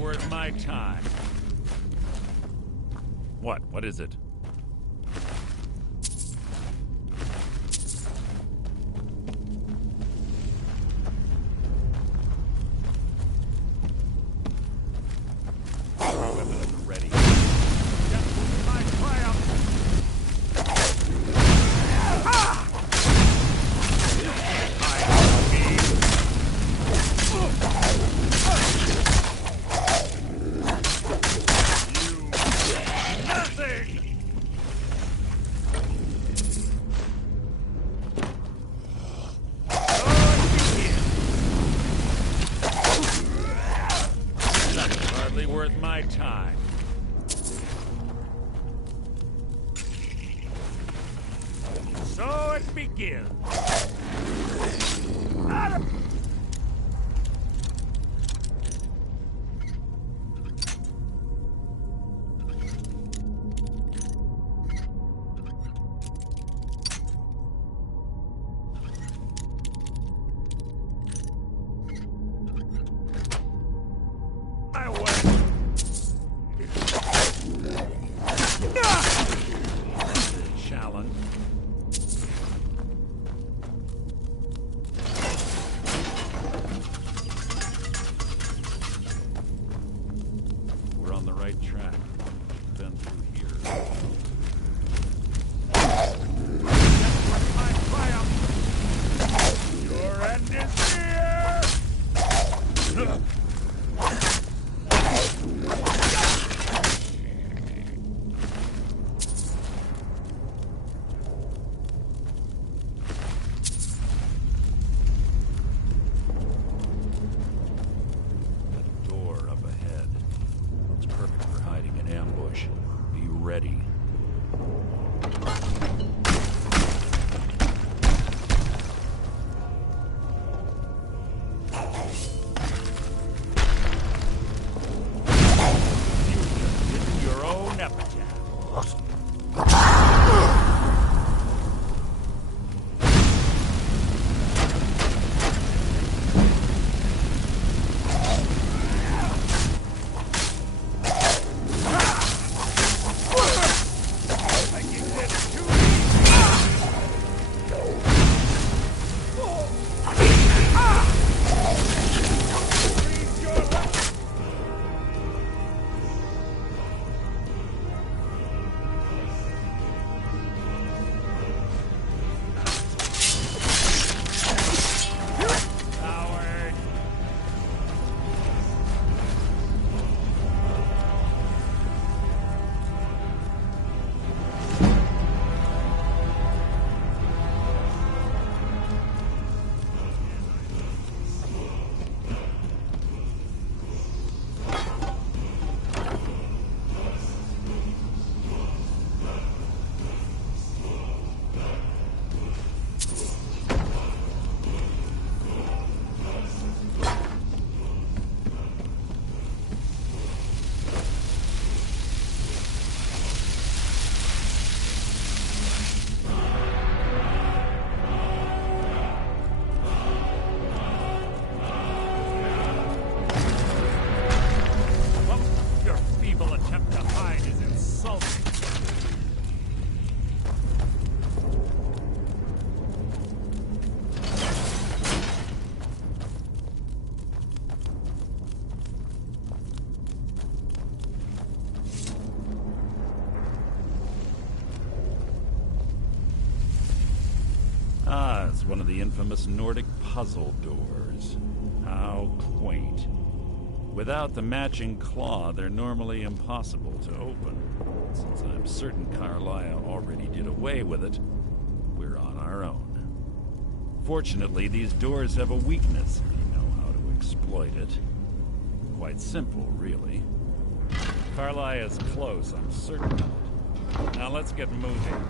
worth my time. What? What is it? Worth my time. So it begins. Ready. Your own epitaph. It's one of the infamous Nordic puzzle doors. How quaint. Without the matching claw, they're normally impossible to open. Since I'm certain Carlia already did away with it, we're on our own. Fortunately, these doors have a weakness if you know how to exploit it. Quite simple, really. Carlia's close, I'm certain of it. Now let's get moving.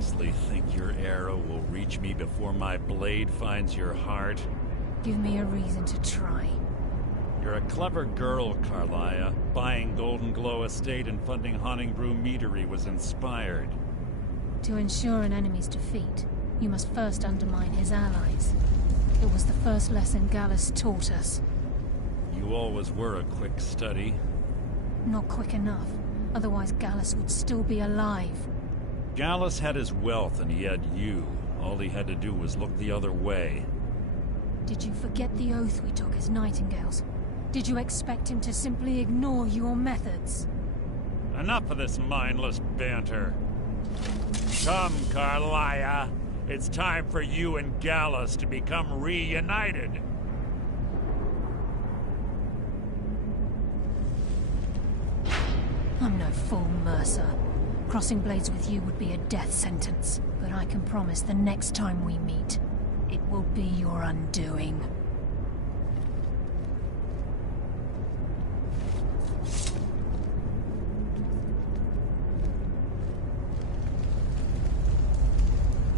honestly think your arrow will reach me before my blade finds your heart? Give me a reason to try. You're a clever girl, Karliah. Buying Golden Glow Estate and funding Honningbrew Meadery was inspired. To ensure an enemy's defeat, you must first undermine his allies. It was the first lesson Gallus taught us. You always were a quick study. Not quick enough. Otherwise Gallus would still be alive. Gallus had his wealth and he had you. All he had to do was look the other way. Did you forget the oath we took as Nightingales? Did you expect him to simply ignore your methods? Enough of this mindless banter. Come, Karliah. It's time for you and Gallus to become reunited. I'm no fool, Mercer. Crossing blades with you would be a death sentence, but I can promise the next time we meet, it will be your undoing.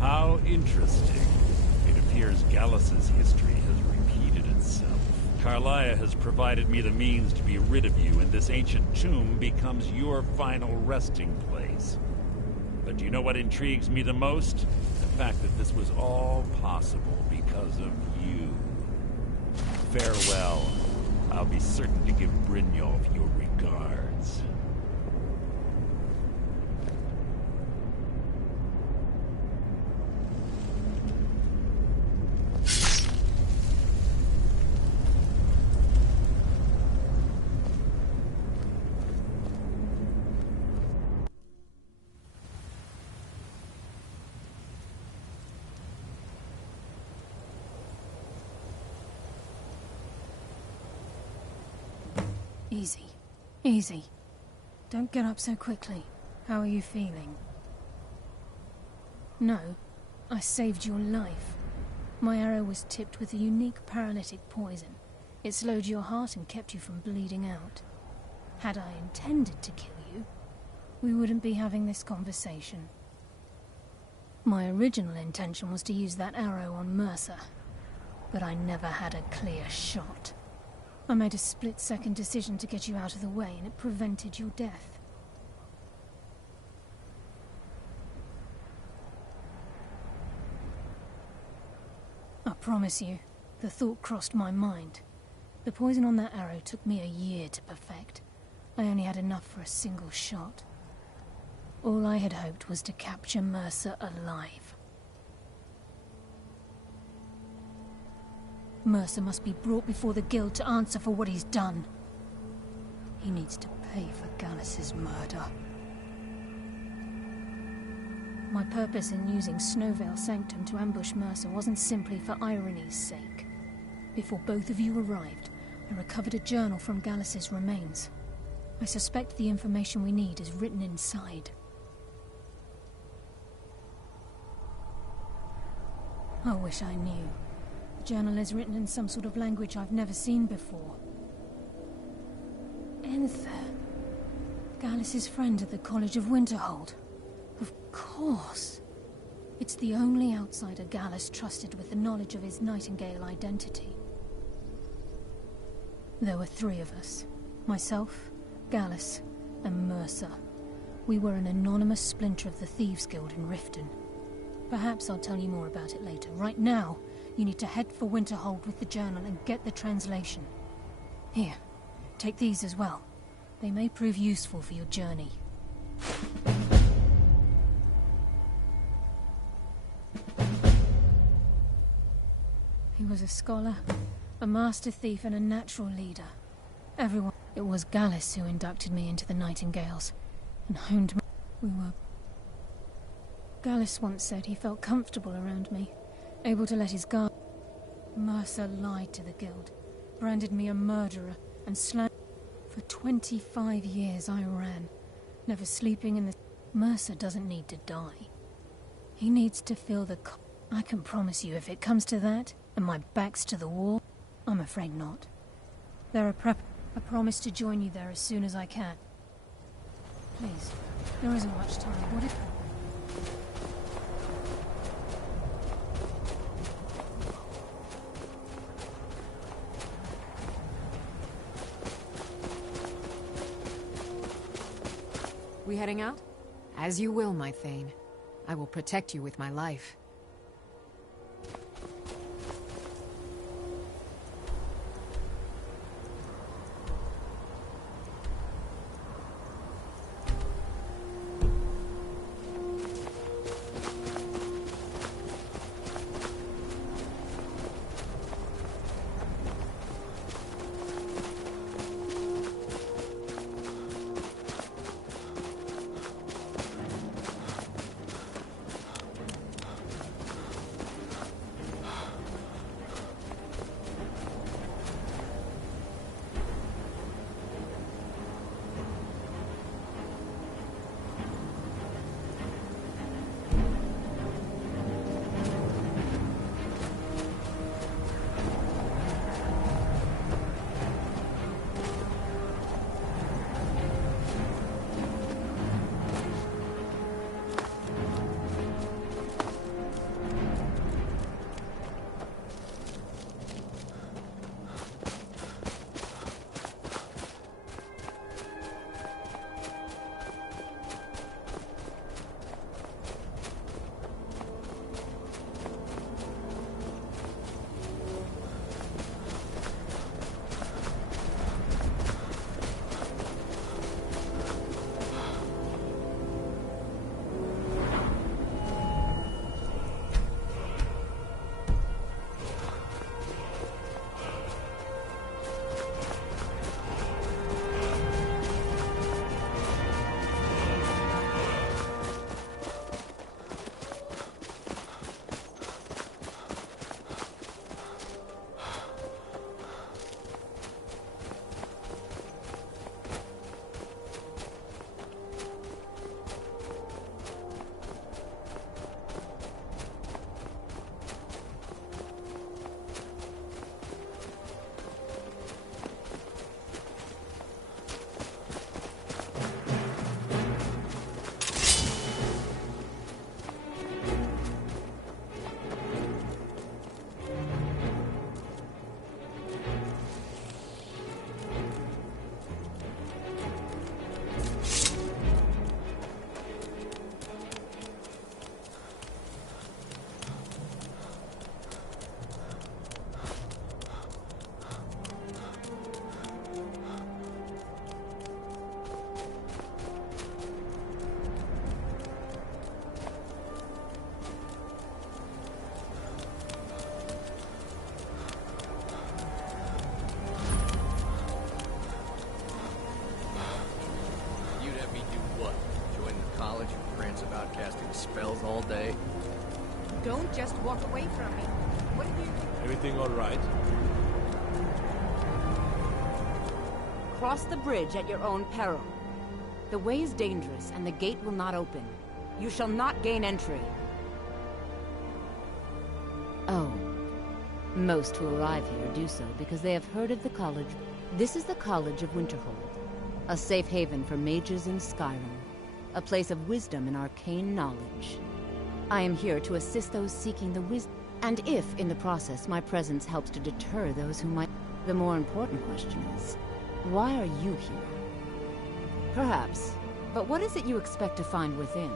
How interesting. It appears Gallus's history has repeated itself. Karliah has provided me the means to be rid of you, and this ancient tomb becomes your final resting place. But do you know what intrigues me the most? The fact that this was all possible because of you. Farewell. I'll be certain to give Brynjolf your regards. Easy. Easy. Don't get up so quickly. How are you feeling? No. I saved your life. My arrow was tipped with a unique paralytic poison. It slowed your heart and kept you from bleeding out. Had I intended to kill you, we wouldn't be having this conversation. My original intention was to use that arrow on Mercer, but I never had a clear shot. I made a split-second decision to get you out of the way, and it prevented your death. I promise you, the thought crossed my mind. The poison on that arrow took me a year to perfect. I only had enough for a single shot. All I had hoped was to capture Mercer alive. Mercer must be brought before the Guild to answer for what he's done. He needs to pay for Gallus's murder. My purpose in using Snowvale Sanctum to ambush Mercer wasn't simply for irony's sake. Before both of you arrived, I recovered a journal from Gallus's remains. I suspect the information we need is written inside. I wish I knew. The journal is written in some sort of language I've never seen before. Enther. Gallus's friend at the College of Winterhold. Of course. It's the only outsider Gallus trusted with the knowledge of his Nightingale identity. There were 3 of us. Myself, Gallus, and Mercer. We were an anonymous splinter of the Thieves Guild in Riften. Perhaps I'll tell you more about it later. Right now, you need to head for Winterhold with the journal and get the translation. Here, take these as well. They may prove useful for your journey. He was a scholar, a master thief, and a natural leader. Everyone... It was Gallus who inducted me into the Nightingales, and honed me. Gallus once said he felt comfortable around me, able to let his guard... Mercer lied to the Guild, branded me a murderer, and slandered... For 25 years I ran, never sleeping in the... Mercer doesn't need to die. He needs to feel the... I can promise you, if it comes to that, and my back's to the wall, I'm afraid not. I promise to join you there as soon as I can. Please, there isn't much time. What if... we heading out? As you will, my Thane. I will protect you with my life. About casting spells all day. Don't just walk away from me. What do you do? Everything all right? Cross the bridge at your own peril. The way is dangerous, and the gate will not open. You shall not gain entry. Oh. Most who arrive here do so because they have heard of the college. This is the College of Winterhold, a safe haven for mages in Skyrim. A place of wisdom and arcane knowledge. I am here to assist those seeking the wisdom, and if, in the process, my presence helps to deter those who might... The more important question is, why are you here? Perhaps, but what is it you expect to find within?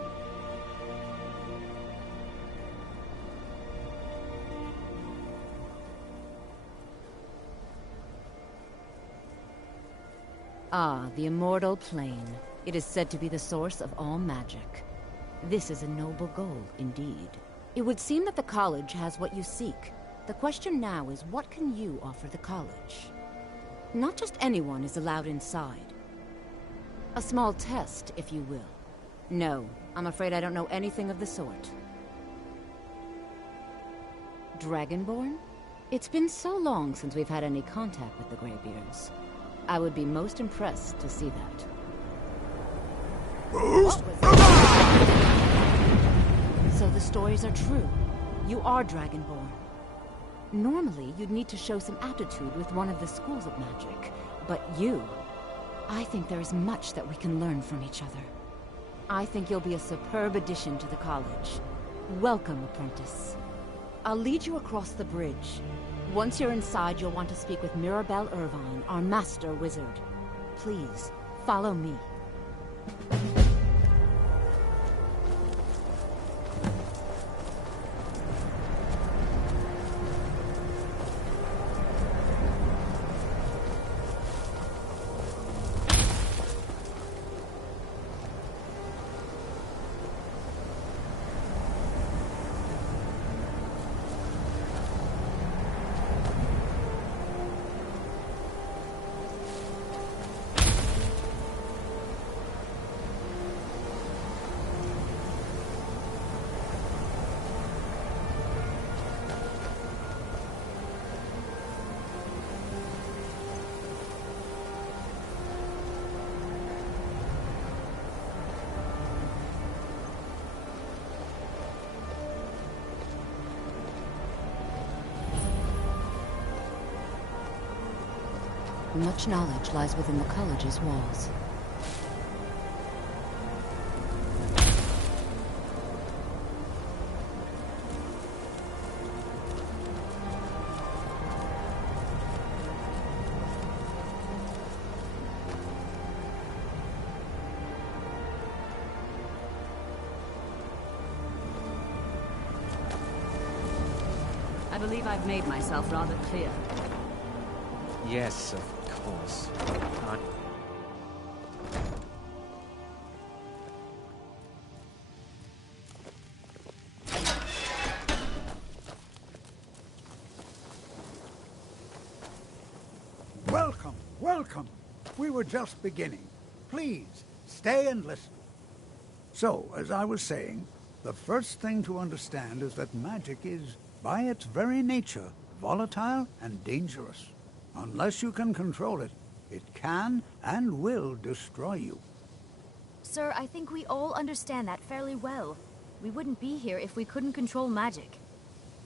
Ah, the Immortal Plane. It is said to be the source of all magic. This is a noble goal, indeed. It would seem that the college has what you seek. The question now is, what can you offer the college? Not just anyone is allowed inside. A small test, if you will. No, I'm afraid I don't know anything of the sort. Dragonborn? It's been so long since we've had any contact with the Greybeards. I would be most impressed to see that. So the stories are true. You are Dragonborn. Normally, you'd need to show some aptitude with one of the schools of magic. But you... I think there is much that we can learn from each other. I think you'll be a superb addition to the college. Welcome, apprentice. I'll lead you across the bridge. Once you're inside, you'll want to speak with Mirabelle Irvine, our master wizard. Please, follow me. Much knowledge lies within the college's walls. I believe I've made myself rather clear. Yes, of course. Welcome, welcome. We were just beginning. Please, stay and listen. So, as I was saying, the first thing to understand is that magic is, by its very nature, volatile and dangerous. Unless you can control it, it can and will destroy you. Sir, I think we all understand that fairly well. We wouldn't be here if we couldn't control magic.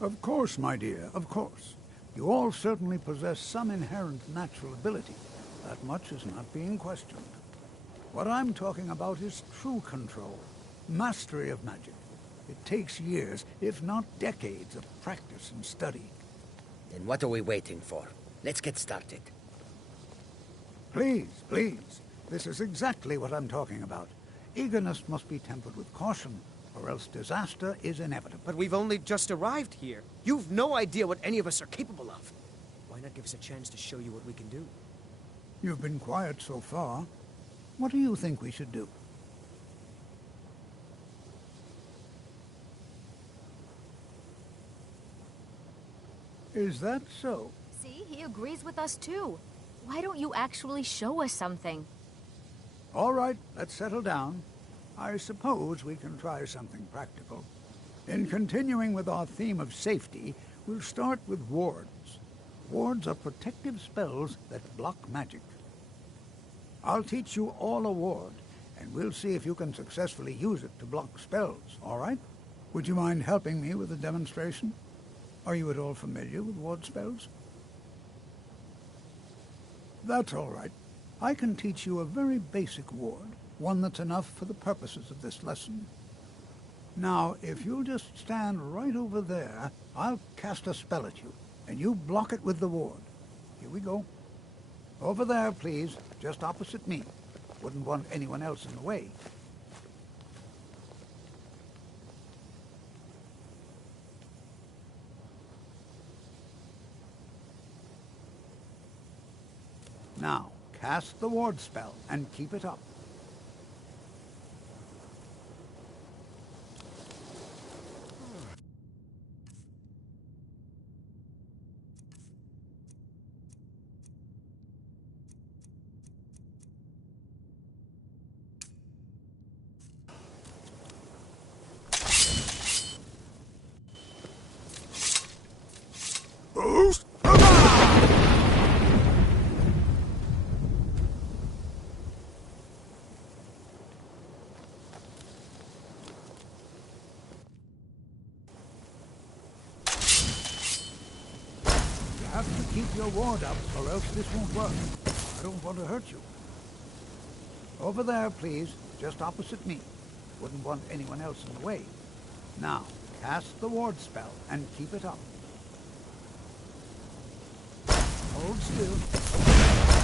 Of course, my dear, of course. You all certainly possess some inherent natural ability. That much is not being questioned. What I'm talking about is true control, mastery of magic. It takes years, if not decades, of practice and study. Then what are we waiting for? Let's get started. Please, please. This is exactly what I'm talking about. Eagerness must be tempered with caution, or else disaster is inevitable. But we've only just arrived here. You've no idea what any of us are capable of. Why not give us a chance to show you what we can do? You've been quiet so far. What do you think we should do? Is that so? See, he agrees with us too. Why don't you actually show us something? All right, let's settle down. I suppose we can try something practical. In continuing with our theme of safety, we'll start with wards. Wards are protective spells that block magic. I'll teach you all a ward, and we'll see if you can successfully use it to block spells, all right? Would you mind helping me with a demonstration? Are you at all familiar with ward spells? That's all right. I can teach you a very basic ward, one that's enough for the purposes of this lesson. Now, if you'll just stand right over there, I'll cast a spell at you, and you block it with the ward. Here we go. Over there, please, just opposite me. Wouldn't want anyone else in the way. Now, cast the ward spell and keep it up. You have to keep your ward up, or else this won't work. I don't want to hurt you. Over there, please, just opposite me. Wouldn't want anyone else in the way. Now, cast the ward spell and keep it up. Hold still.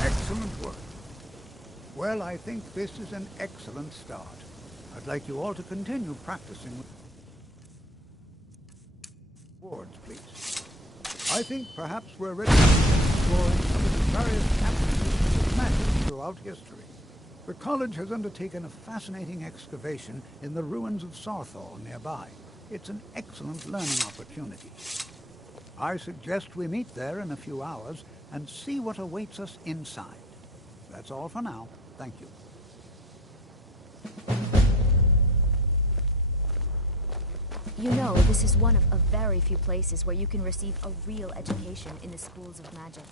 Excellent work. Well, I think this is an excellent start. I'd like you all to continue practicing with wards, please. I think perhaps we're ready to explore some of the various applications of magic throughout history. The college has undertaken a fascinating excavation in the ruins of Sarthal nearby. It's an excellent learning opportunity. I suggest we meet there in a few hours and see what awaits us inside. That's all for now. Thank you. You know, this is one of a very few places where you can receive a real education in the schools of magic.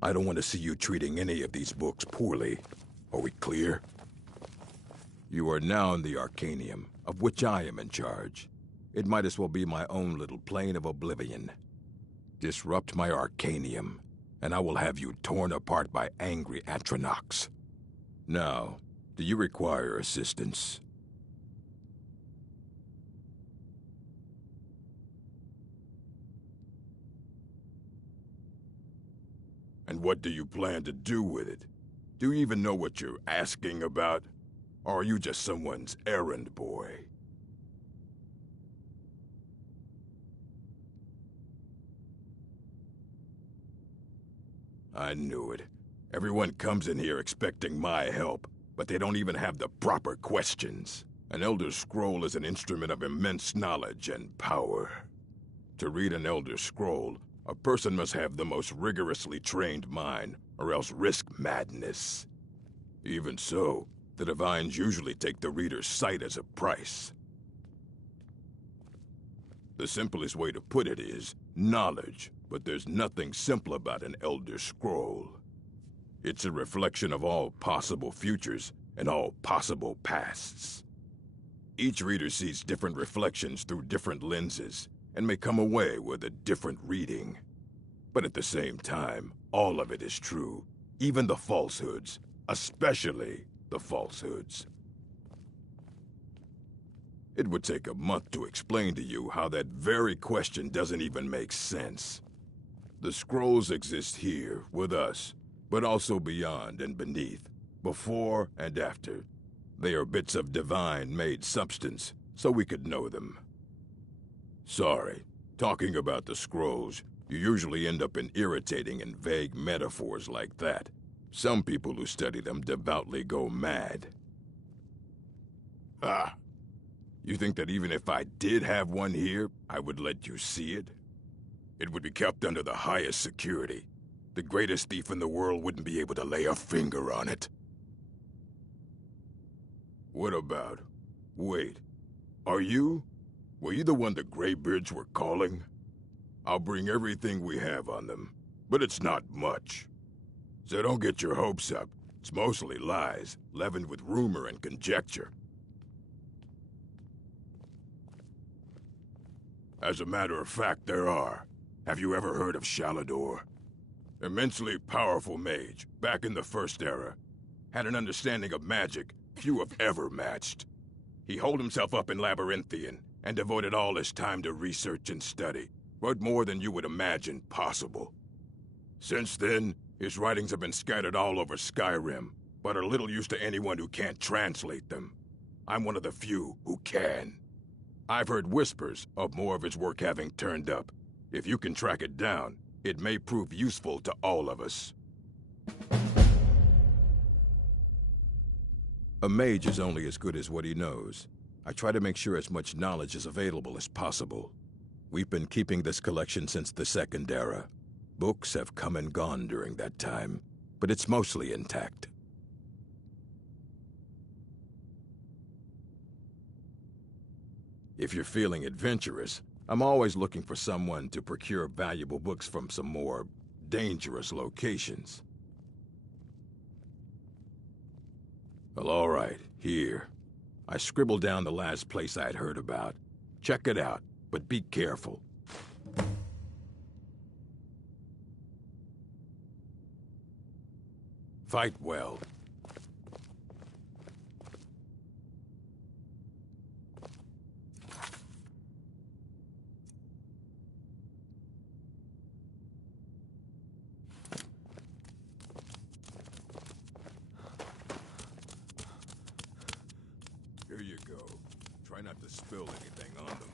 I don't want to see you treating any of these books poorly. Are we clear? You are now in the Arcanium, of which I am in charge. It might as well be my own little plane of oblivion. Disrupt my Arcanium, and I will have you torn apart by angry Atronachs. Now, do you require assistance? And what do you plan to do with it? Do you even know what you're asking about? Or are you just someone's errand boy? I knew it. Everyone comes in here expecting my help, but they don't even have the proper questions. An Elder Scroll is an instrument of immense knowledge and power. To read an Elder Scroll, a person must have the most rigorously trained mind, or else risk madness. Even so, the Divines usually take the reader's sight as a price. The simplest way to put it is knowledge, but there's nothing simple about an Elder Scroll. It's a reflection of all possible futures and all possible pasts. Each reader sees different reflections through different lenses, and may come away with a different reading. But at the same time, all of it is true, even the falsehoods, especially the falsehoods. It would take a month to explain to you how that very question doesn't even make sense. The scrolls exist here, with us, but also beyond and beneath, before and after. They are bits of divine-made substance, so we could know them. Sorry, talking about the scrolls, you usually end up in irritating and vague metaphors like that. Some people who study them devoutly go mad. Ah! You think that even if I did have one here, I would let you see it? It would be kept under the highest security. The greatest thief in the world wouldn't be able to lay a finger on it. What about... Wait. Were you the one the Greybeards were calling? I'll bring everything we have on them, but it's not much. So don't get your hopes up. It's mostly lies, leavened with rumor and conjecture. As a matter of fact, there are. Have you ever heard of Shalador? Immensely powerful mage, back in the First Era. Had an understanding of magic few have ever matched. He holed himself up in Labyrinthian, and devoted all his time to research and study, but more than you would imagine possible. Since then, his writings have been scattered all over Skyrim, but are little use to anyone who can't translate them. I'm one of the few who can. I've heard whispers of more of his work having turned up. If you can track it down, it may prove useful to all of us. A mage is only as good as what he knows. I try to make sure as much knowledge is available as possible. We've been keeping this collection since the Second Era. Books have come and gone during that time, but it's mostly intact. If you're feeling adventurous, I'm always looking for someone to procure valuable books from some more dangerous locations. Well, all right, here. I scribbled down the last place I'd heard about. Check it out, but be careful. Fight well. Here you go. Try not to spill anything on them.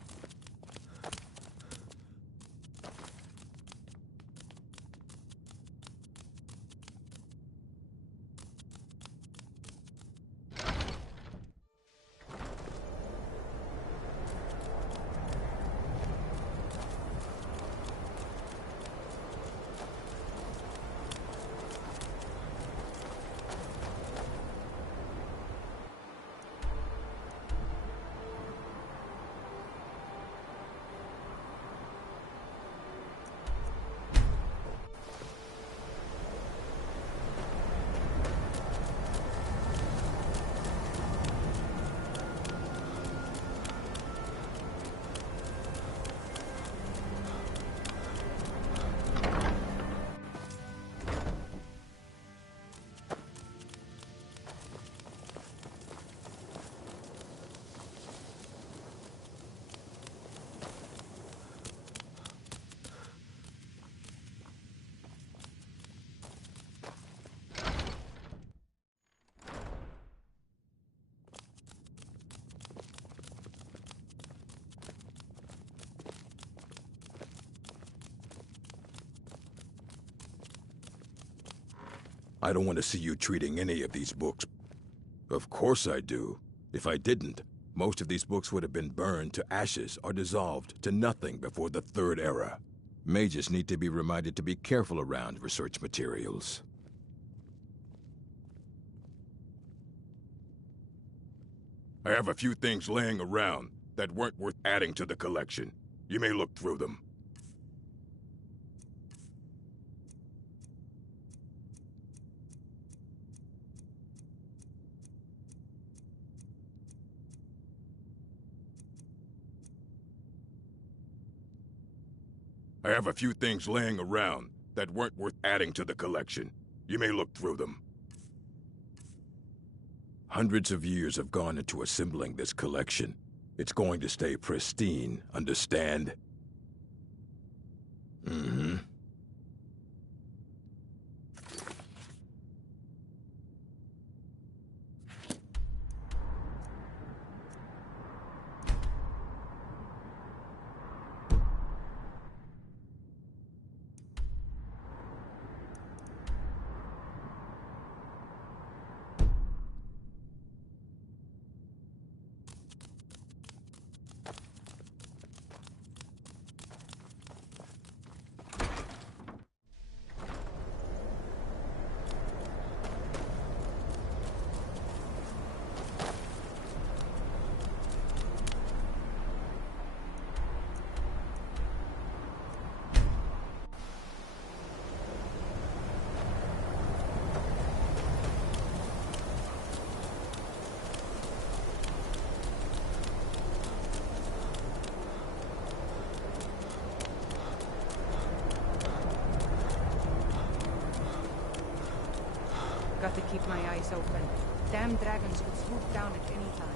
I don't want to see you treating any of these books. Of course I do. If I didn't, most of these books would have been burned to ashes or dissolved to nothing before the Third Era. Mages need to be reminded to be careful around research materials. I have a few things laying around that weren't worth adding to the collection. You may look through them. I have a few things laying around that weren't worth adding to the collection. You may look through them. Hundreds of years have gone into assembling this collection. It's going to stay pristine, understand? Mm-hmm. Got to keep my eyes open. Damn dragons could swoop down at any time.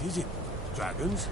What is it? Dragons?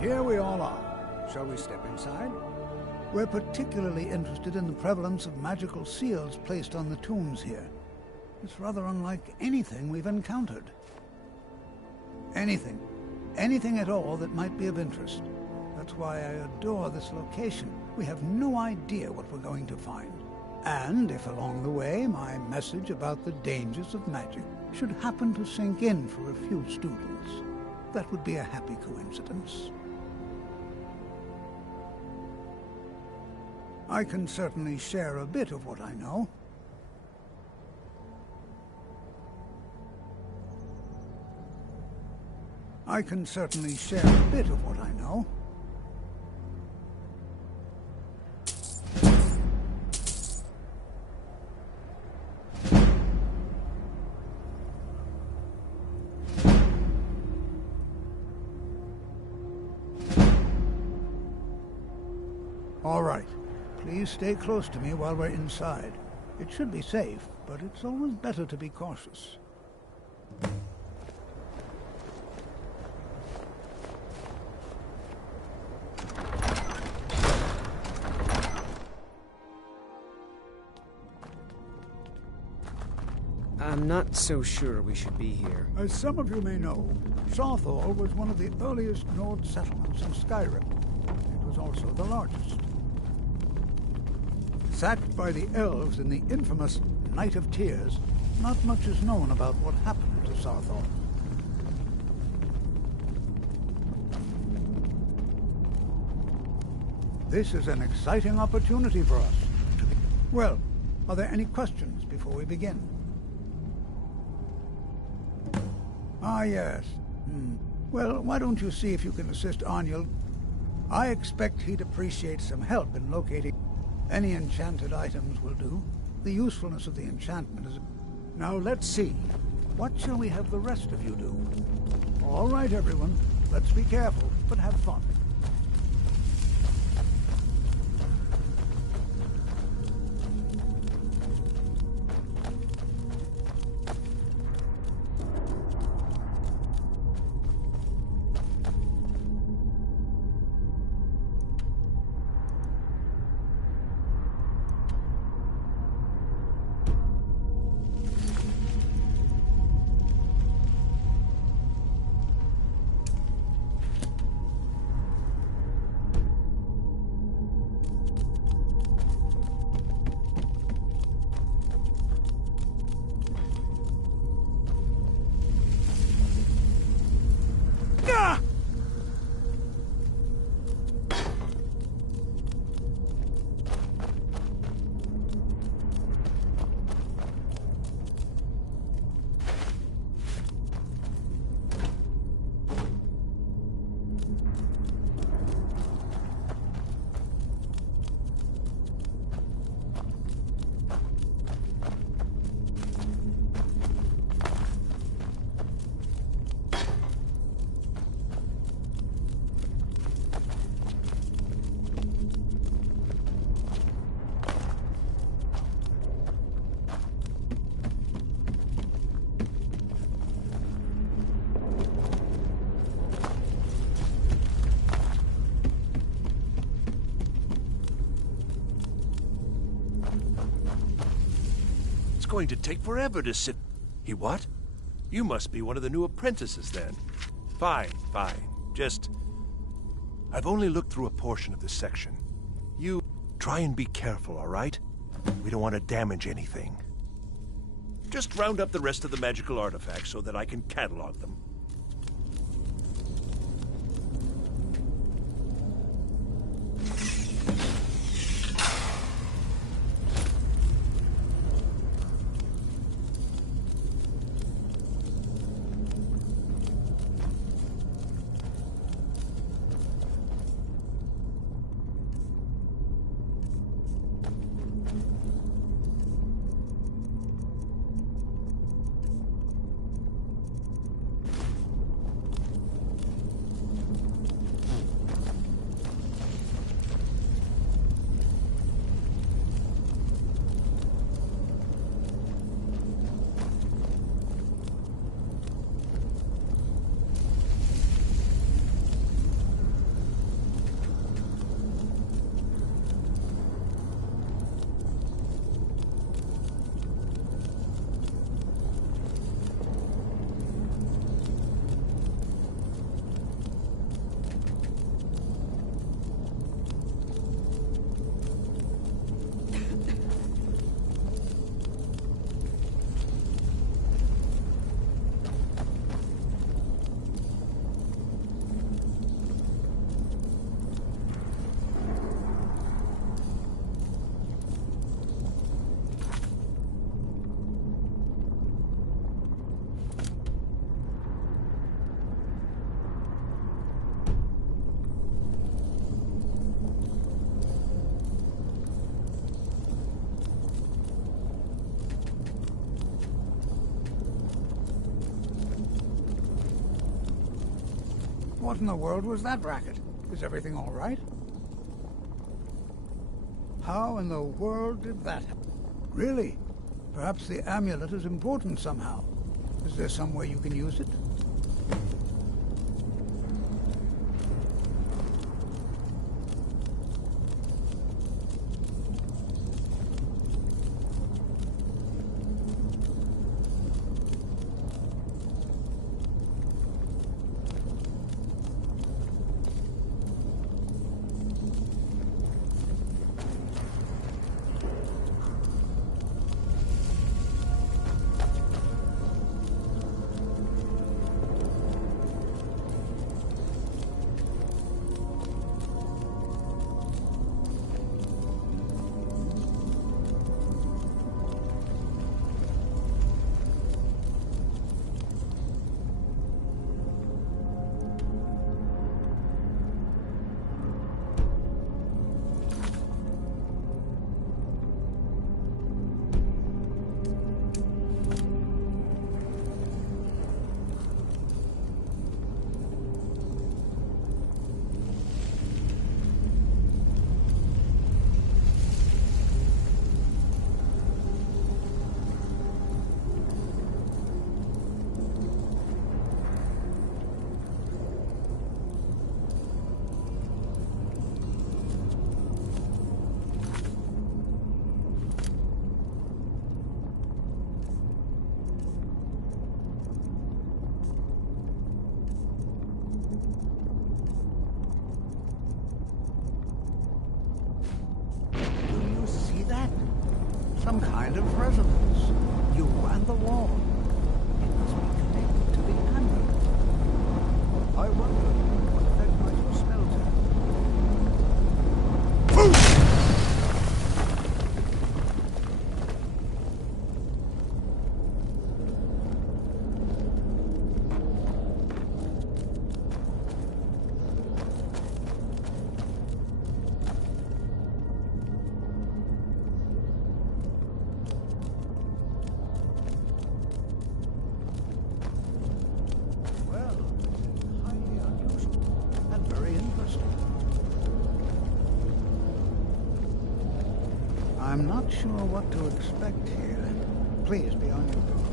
here we all are. Shall we step inside? We're particularly interested in the prevalence of magical seals placed on the tombs here. It's rather unlike anything we've encountered. Anything. Anything at all that might be of interest. That's why I adore this location. We have no idea what we're going to find. And if along the way my message about the dangers of magic should happen to sink in for a few students, that would be a happy coincidence. I can certainly share a bit of what I know. I can certainly share a bit of what I know. All right. Please stay close to me while we're inside. It should be safe, but it's always better to be cautious. I'm not so sure we should be here. As some of you may know, Southall was one of the earliest Nord settlements in Skyrim. It was also the largest. Sacked by the elves in the infamous Night of Tears, not much is known about what happened to Southall. This is an exciting opportunity for us. Well, are there any questions before we begin? Ah, yes. Well, why don't you see if you can assist Arniel? I expect he'd appreciate some help in locating any enchanted items will do. The usefulness of the enchantment is... Now, let's see. What shall we have the rest of you do? All right, everyone. Let's be careful, but have fun. Going to take forever to sit... He what? You must be one of the new apprentices, then. Fine, fine. Just... I've only looked through a portion of this section. You try and be careful, all right? We don't want to damage anything. Just round up the rest of the magical artifacts so that I can catalog them. What in the world was that racket? Is everything all right? How in the world did that happen? Really? Perhaps the amulet is important somehow. Is there some way you can use it? Some kind of resonance. You and the wall. It must be connected to the amulet. I wonder what effect might have spelled I'm not sure what to expect here. Please be on your guard.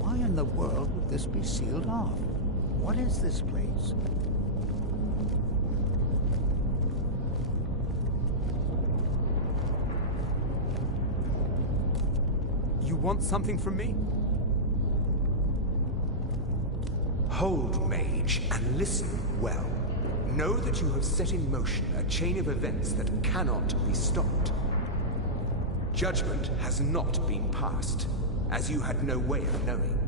Why in the world would this be sealed off? What is this place? Want something from me? Hold, mage, and listen well. Know that you have set in motion a chain of events that cannot be stopped. Judgment has not been passed, as you had no way of knowing.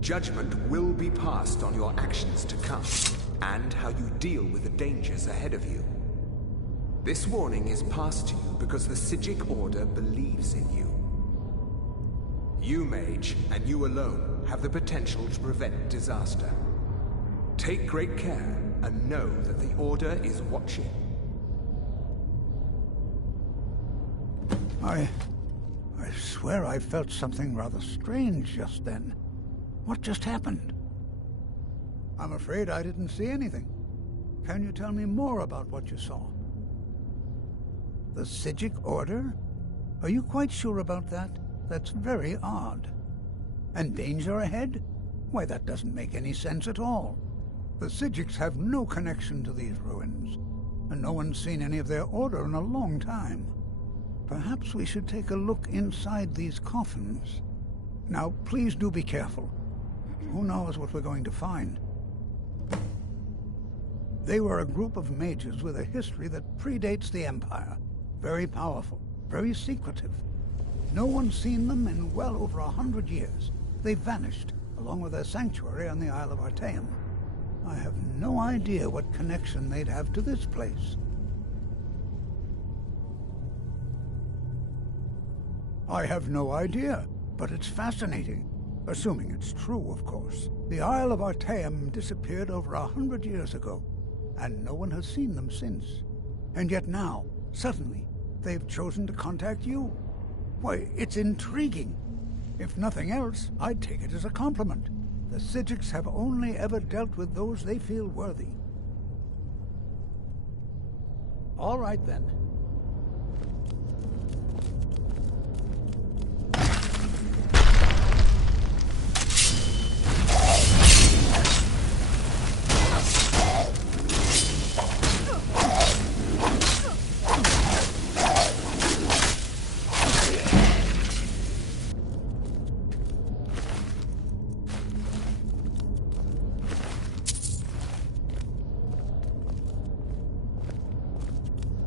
Judgment will be passed on your actions to come, and how you deal with the dangers ahead of you. This warning is passed to you because the Psijic Order believes in you. You, mage, and you alone, have the potential to prevent disaster. Take great care, and know that the Order is watching. I swear I felt something rather strange just then. What just happened? I'm afraid I didn't see anything. Can you tell me more about what you saw? The Psijic Order? Are you quite sure about that? That's very odd. And danger ahead? Why, that doesn't make any sense at all. The Psijics have no connection to these ruins, and no one's seen any of their order in a long time. Perhaps we should take a look inside these coffins. Now, please do be careful. Who knows what we're going to find? They were a group of mages with a history that predates the Empire. Very powerful, very secretive. No one's seen them in well over 100 years. They vanished, along with their sanctuary on the Isle of Artaeum. I have no idea what connection they'd have to this place. I have no idea. but it's fascinating. Assuming it's true, of course. The Isle of Artaeum disappeared over 100 years ago, and no one has seen them since. And yet now, suddenly, they've chosen to contact you. Why, it's intriguing. If nothing else, I'd take it as a compliment. The Psijics have only ever dealt with those they feel worthy. All right, then.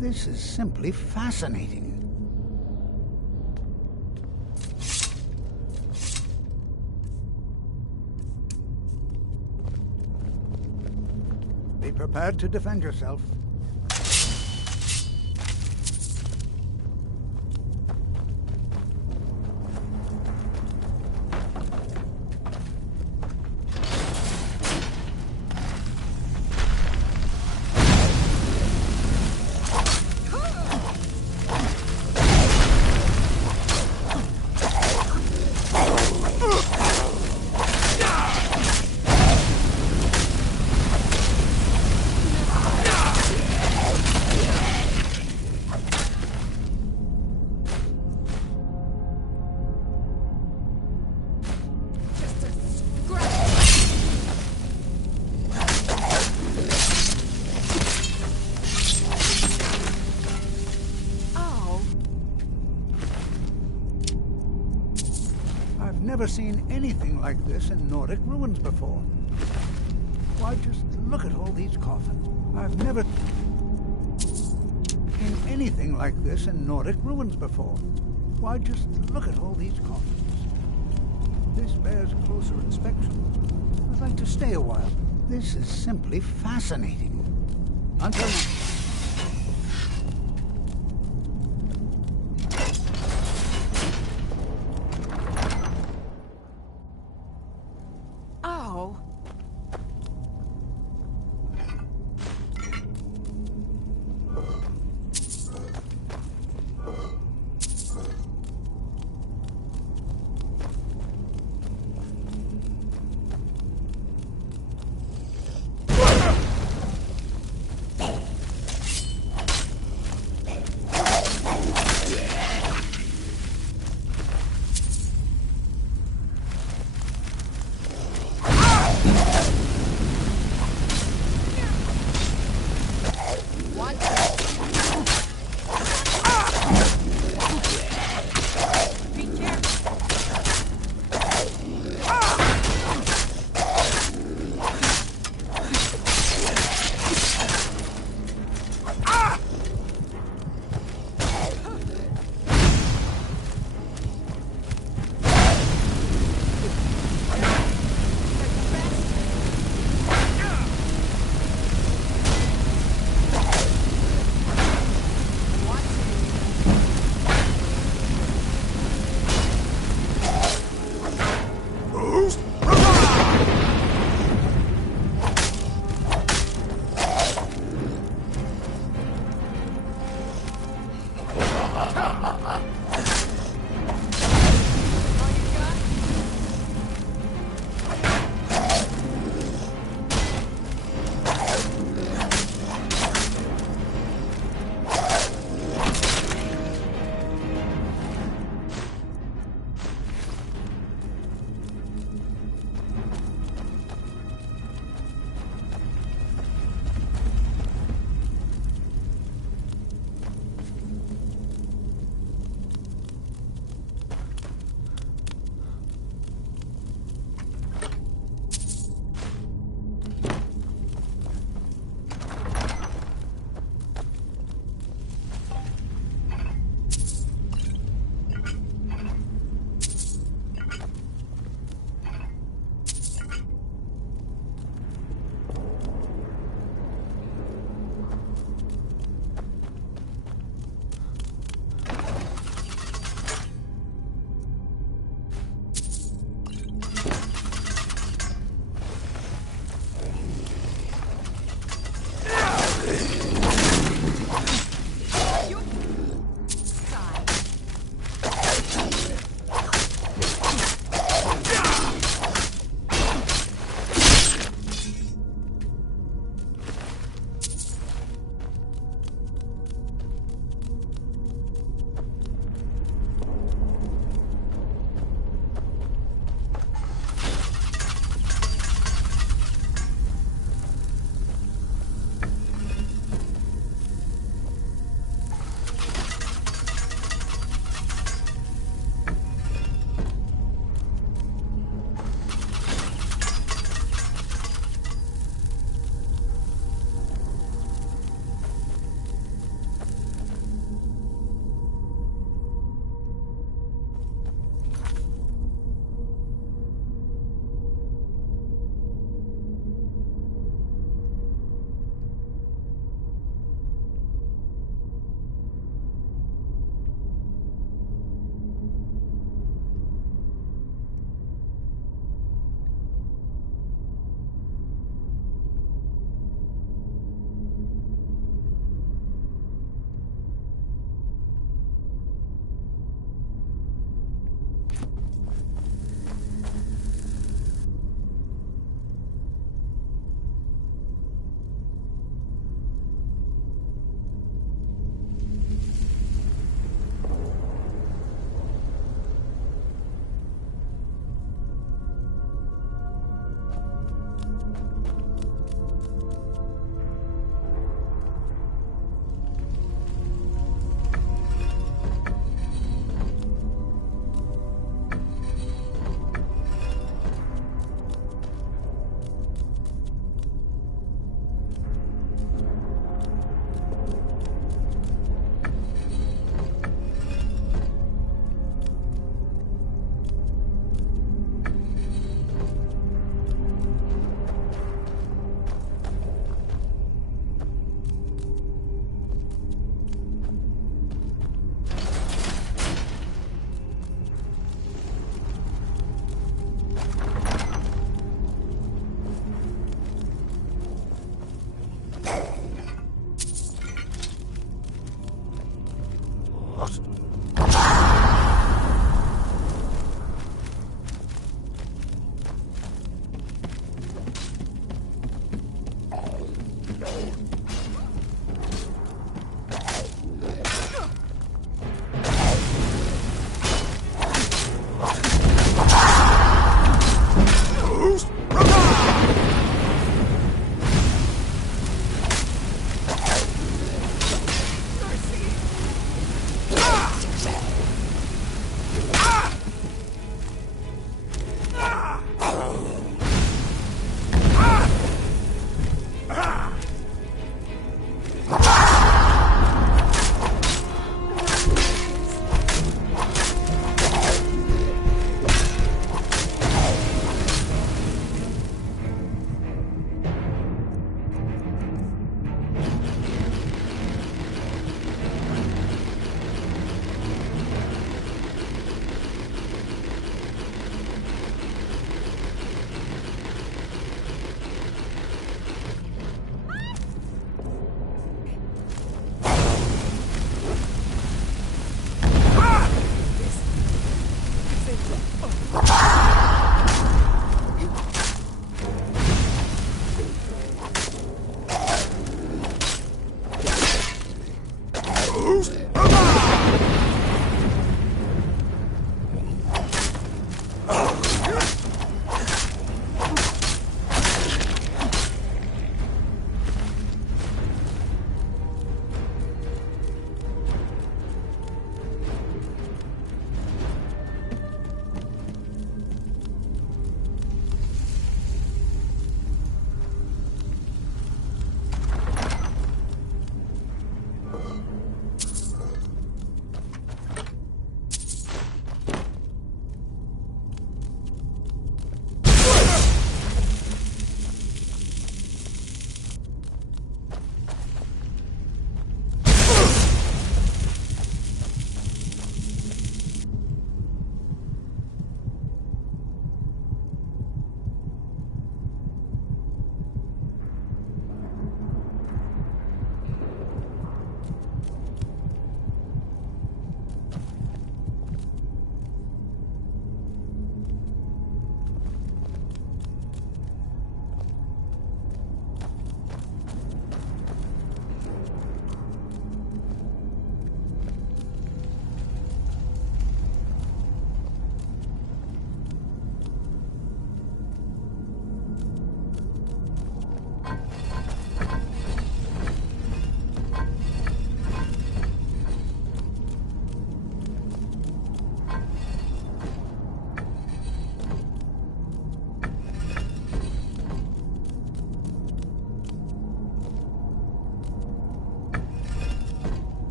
This is simply fascinating. Be prepared to defend yourself. Never seen anything like this in Nordic ruins before. Why, just look at all these coffins. I've never seen anything like this in Nordic ruins before. Why, just look at all these coffins. This bears closer inspection. I'd like to stay a while. This is simply fascinating. Until now.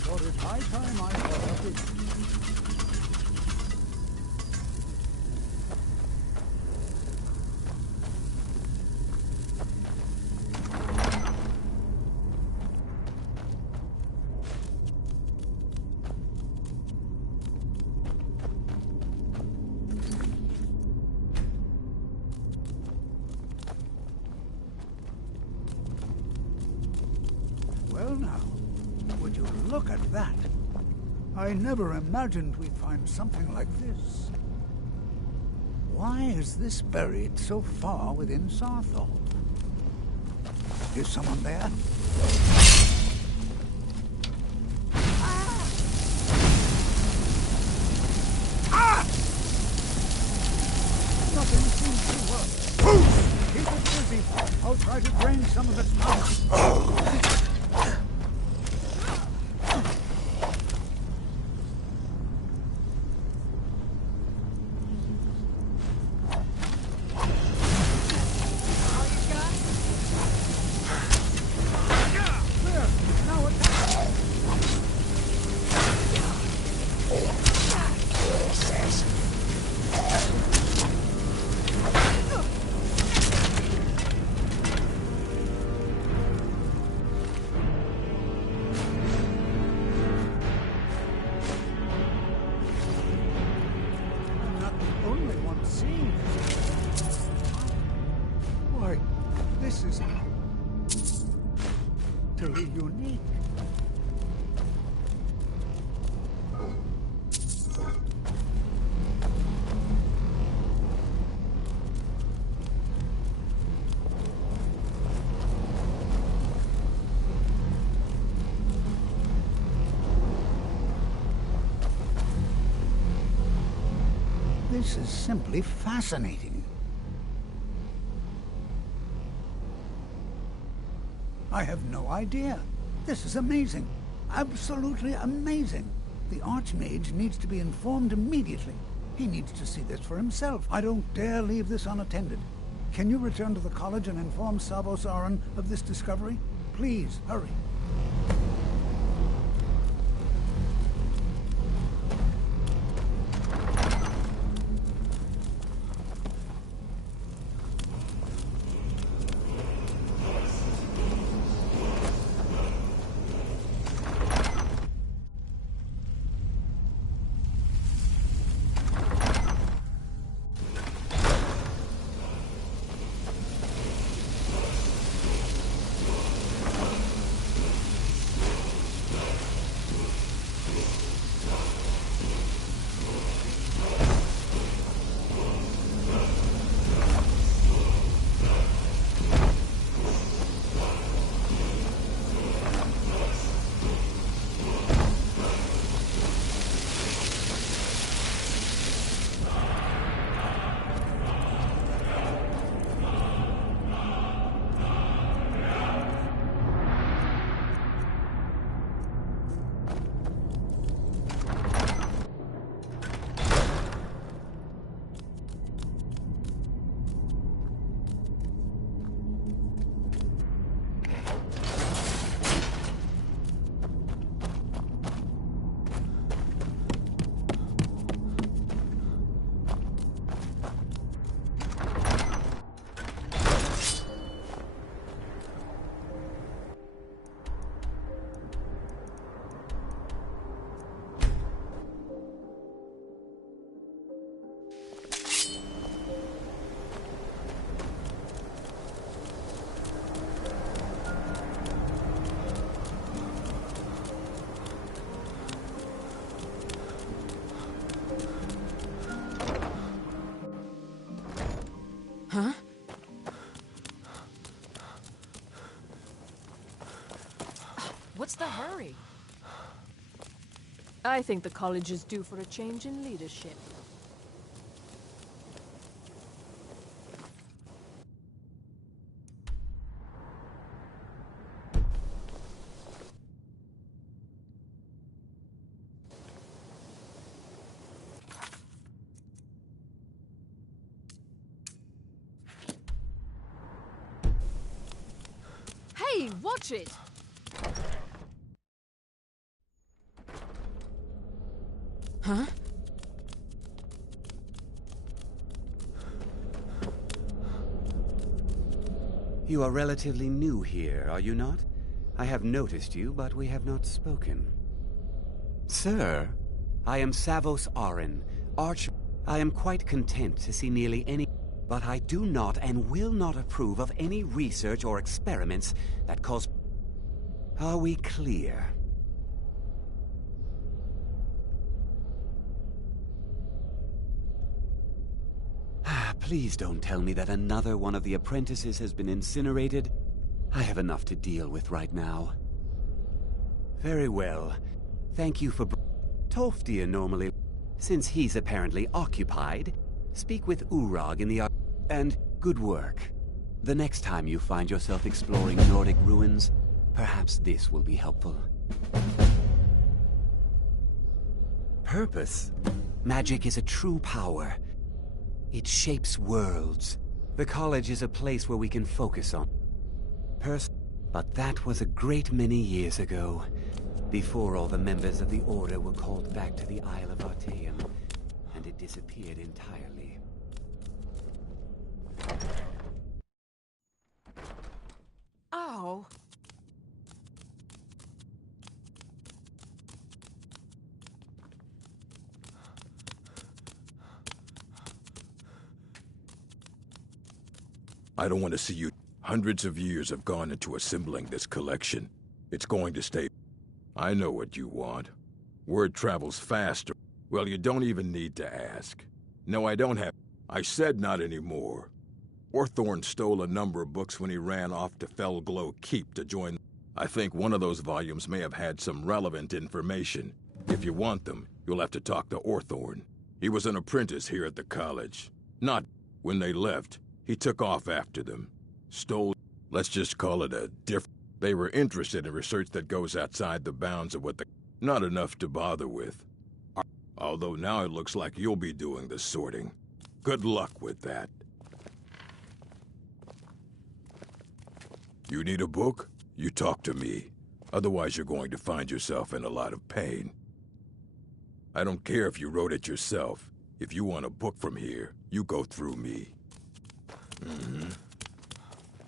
thought it high time I caught up with you. Well now, would you look at that? I never imagined we'd find something like this. Why is this buried so far within Saarthal? Is someone there? Nothing seems to work. Keep it busy. I'll try to drain some of its power. This is totally unique. This is simply fascinating. I have no idea. This is amazing. Absolutely amazing. The Archmage needs to be informed immediately. He needs to see this for himself. I don't dare leave this unattended. Can you return to the college and inform Savos Aran of this discovery? Please, hurry. Huh? What's the hurry? I think the college is due for a change in leadership. Hey, watch it! Huh? You are relatively new here, are you not? I have noticed you, but we have not spoken. Sir, I am Savos Aran, I am quite content to see nearly any... But I do not and will not approve of any research or experiments that cause... Are we clear? Please don't tell me that another one of the apprentices has been incinerated. I have enough to deal with right now. Very well. Thank you for... Toftir normally... Since he's apparently occupied, speak with Urag in the... And good work. The next time you find yourself exploring Nordic ruins, perhaps this will be helpful. Purpose? Magic is a true power. It shapes worlds. The college is a place where we can focus on... But that was a great many years ago, before all the members of the Order were called back to the Isle of Artaeum, and it disappeared entirely. Ow! I don't want to see you. Hundreds of years have gone into assembling this collection. It's going to stay. I know what you want. Word travels faster. Well, you don't even need to ask. No, I don't have... I said not anymore. Orthorn stole a number of books when he ran off to Felglow Keep to join... I think one of those volumes may have had some relevant information. If you want them, you'll have to talk to Orthorn. He was an apprentice here at the college. Not when they left. He took off after them. Stole, let's just call it a different. They were interested in research that goes outside the bounds of what the... Not enough to bother with. Although now it looks like you'll be doing the sorting. Good luck with that. You need a book? You talk to me. Otherwise you're going to find yourself in a lot of pain. I don't care if you wrote it yourself. If you want a book from here, you go through me.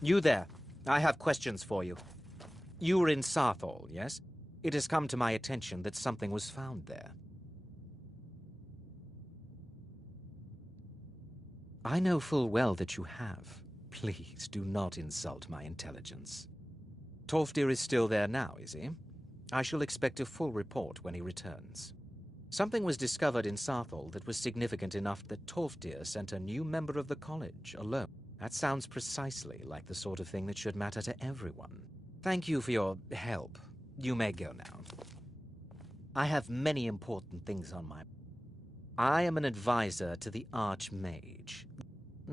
You there. I have questions for you. You were in Saarthal, yes? It has come to my attention that something was found there. I know full well that you have. Please do not insult my intelligence. Tolfdir is still there now, is he? I shall expect a full report when he returns. Something was discovered in Saarthal that was significant enough that Tolfdir sent a new member of the college alone. That sounds precisely like the sort of thing that should matter to everyone. Thank you for your help. You may go now. I have many important things on my... I am an advisor to the Archmage.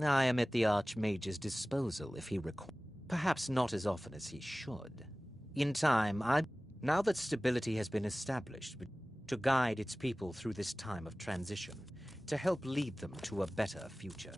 I am at the Archmage's disposal if he requires. Perhaps not as often as he should. In time, now that stability has been established, to guide its people through this time of transition, to help lead them to a better future.